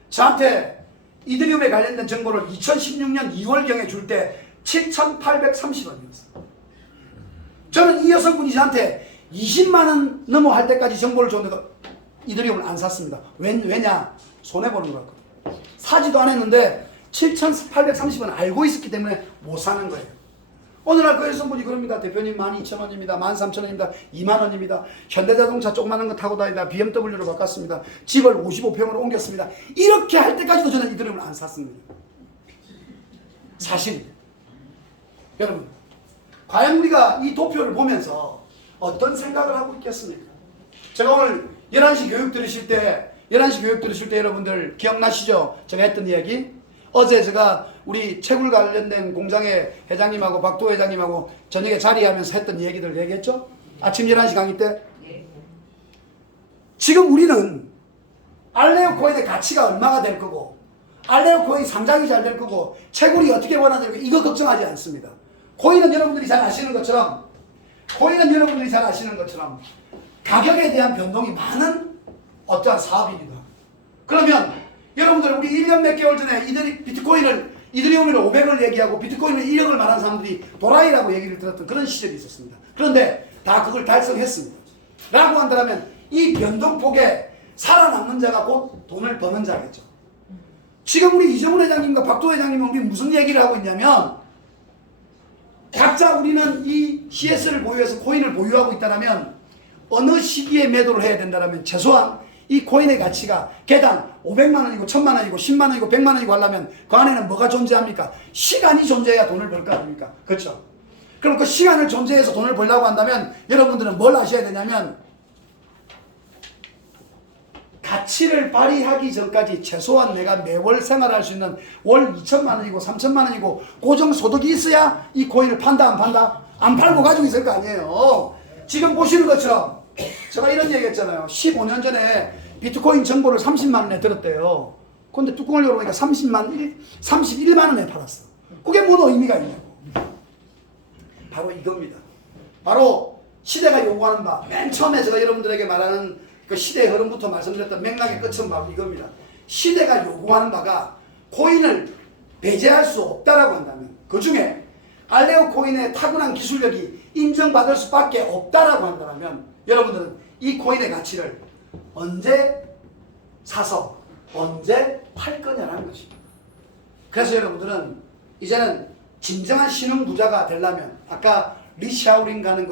저한테 이더리움에 관련된 정보를 2016년 2월경에 줄 때 7,830원이었어요. 저는 이 여성분이 저한테 20만원 넘어 할 때까지 정보를 줬는데 이더리움을 안 샀습니다. 왜냐? 손해보는 것 같거든요. 사지도 않았는데 7,830원 알고 있었기 때문에 못 사는 거예요. 오늘날 그 여성분이 그럽니다. 대표님 12,000원입니다. 13,000원입니다. 2만원입니다. 현대자동차 조그마한 거 타고 다니다 BMW로 바꿨습니다. 집을 55평으로 옮겼습니다. 이렇게 할 때까지도 저는 이더리움을 안 샀습니다. 사실입니다. 여러분, 과연 우리가 이 도표를 보면서 어떤 생각을 하고 있겠습니까? 제가 오늘 11시 교육 들으실 때 여러분들 기억나시죠? 제가 했던 이야기? 어제 제가 우리 채굴 관련된 공장의 회장님하고 박도 회장님하고 저녁에 자리하면서 했던 얘기들 얘기했죠? 아침 11시 강의 때? 지금 우리는 알레오 코인의 가치가 얼마가 될 거고 알레오 코인 상장이 잘 될 거고 채굴이 어떻게 변화될 거고 이거 걱정하지 않습니다. 코인은 여러분들이 잘 아시는 것처럼 가격에 대한 변동이 많은 어떠한 사업입니다. 그러면 여러분들 우리 1년 몇 개월 전에 이더리움을 500을 얘기하고 비트코인을 1억을 말한 사람들이 도라이라고 얘기를 들었던 그런 시절이 있었습니다. 그런데 다 그걸 달성했습니다. 라고 한다면 이 변동폭에 살아남는 자가 곧 돈을 버는 자겠죠. 지금 우리 이정훈 회장님과 박도 회장님은 우리 무슨 얘기를 하고 있냐면 각자 우리는 이 CS를 보유해서 코인을 보유하고 있다면 어느 시기에 매도를 해야 된다면 최소한 이 코인의 가치가 개당 500만원이고 1000만원이고 10만원이고 100만원이고 하려면 그 안에는 뭐가 존재합니까? 시간이 존재해야 돈을 벌 거 아닙니까? 그렇죠? 그럼 그 시간을 존재해서 돈을 벌려고 한다면 여러분들은 뭘 하셔야 되냐면 가치를 발휘하기 전까지 최소한 내가 매월 생활할 수 있는 월 2천만 원이고 3천만 원이고 고정소득이 있어야 이 코인을 판다 안 판다? 안 팔고 가지고 있을 거 아니에요. 지금 보시는 것처럼 제가 이런 얘기 했잖아요. 15년 전에 비트코인 정보를 30만 원에 들었대요. 근데 뚜껑을 열어보니까 31만 원에 팔았어. 그게 뭔 의미가 있냐고. 바로 이겁니다. 바로 시대가 요구하는 바, 맨 처음에 제가 여러분들에게 말하는 그 시대의 흐름부터 말씀드렸던 맥락의 끝은 바로 이겁니다. 시대가 요구하는 바가 코인을 배제할 수 없다라고 한다면, 그 중에 알레오 코인의 타고난 기술력이 인정받을 수밖에 없다라고 한다면, 여러분들은 이 코인의 가치를 언제 사서 언제 팔 거냐라는 것입니다. 그래서 여러분들은 이제는 진정한 신흥 부자가 되려면, 아까 리샤오링 가는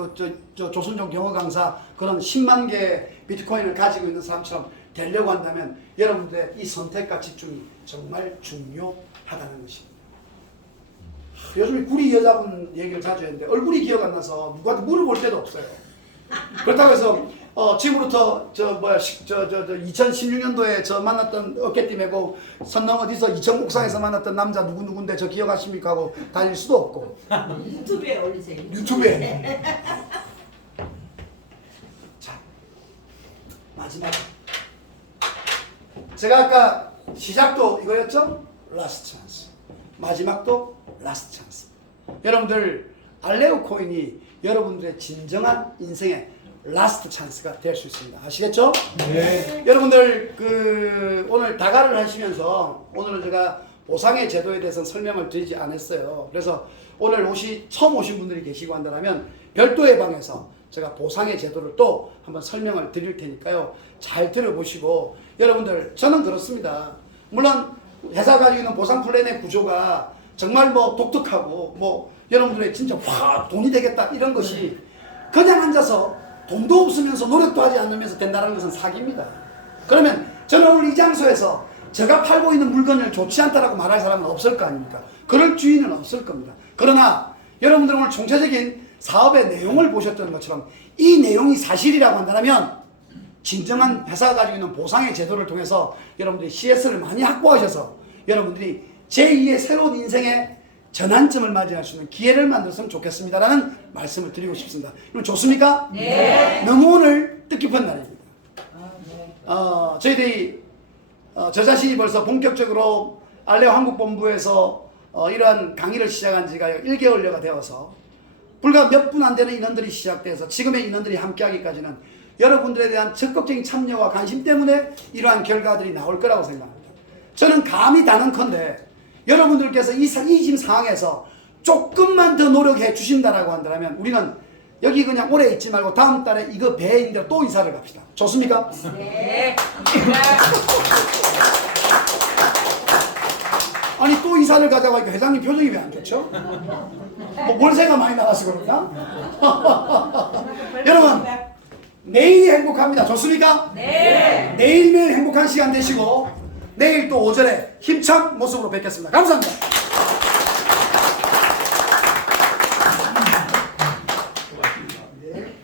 조선족 영어 강사 그런 10만 개의 비트코인을 가지고 있는 사람처럼 되려고 한다면 여러분들의 이 선택과 집중이 정말 중요하다는 것입니다. 요즘 구리 여자분 얘기를 자주 했는데 얼굴이 기억 안 나서 누구한테 물어볼 때도 없어요. 그렇다고 해서 지금부터 2016년도에 저 만났던 어깨띠 메고 선릉 어디서 이천옥상에서 만났던 남자 누군데 저 기억하십니까 하고 다닐 수도 없고. 유튜브에 올리세요. 유튜브에. 자, 마지막. 제가 아까 시작도 이거였죠? 라스트 찬스. 마지막도 라스트 찬스. 여러분들 알레오 코인이 여러분들의 진정한 인생의 라스트 찬스가 될 수 있습니다. 아시겠죠? 네. 여러분들 오늘 다가를 하시면서 오늘은 제가 보상의 제도에 대해서 설명을 드리지 않았어요. 그래서 오늘 처음 오신 분들이 계시고 한다면 별도의 방에서 제가 보상의 제도를 또 한번 설명을 드릴 테니까요. 잘 들어보시고, 여러분들 저는 그렇습니다. 물론 회사 가지고 있는 보상 플랜의 구조가 정말 독특하고 여러분들의 진짜 돈이 되겠다 이런 것이 그냥 앉아서 돈도 없으면서 노력도 하지 않으면서 된다는 것은 사기입니다. 그러면 저는 오늘 이 장소에서 제가 팔고 있는 물건을 좋지 않다라고 말할 사람은 없을 거 아닙니까? 그럴 주인은 없을 겁니다. 그러나 여러분들 오늘 총체적인 사업의 내용을 보셨던 것처럼 이 내용이 사실이라고 한다면 진정한 회사가 가지고 있는 보상의 제도를 통해서 여러분들이 CS를 많이 확보하셔서 여러분들이 제2의 새로운 인생의 전환점을 맞이할 수 있는 기회를 만들었으면 좋겠습니다라는 말씀을 드리고 싶습니다. 그럼 좋습니까? 네. 너무 오늘 뜻깊은 날입니다. 저희들이 저 자신이 벌써 본격적으로 알레오 한국본부에서 이러한 강의를 시작한 지가 1개월여가 되어서 불과 몇 분 안 되는 인원들이 시작돼서 지금의 인원들이 함께하기까지는 여러분들에 대한 적극적인 참여와 관심 때문에 이러한 결과들이 나올 거라고 생각합니다. 저는 감히 단언컨대 여러분들께서 이 지금 상황에서 조금만 더 노력해 주신다라고 한다면 우리는 여기 그냥 오래 있지 말고 다음 달에 이거 배인 대로 또 이사를 갑시다. 좋습니까? 네. 아니 또 이사를 가자고 하니까 회장님 표정이 왜 안 좋죠? 월세가 많이 나가서 그런가? 여러분 내일이 행복합니다. 좋습니까? 네. 내일 매일 행복한 시간 되시고 내일 또 오전에 힘찬 모습으로 뵙겠습니다. 감사합니다.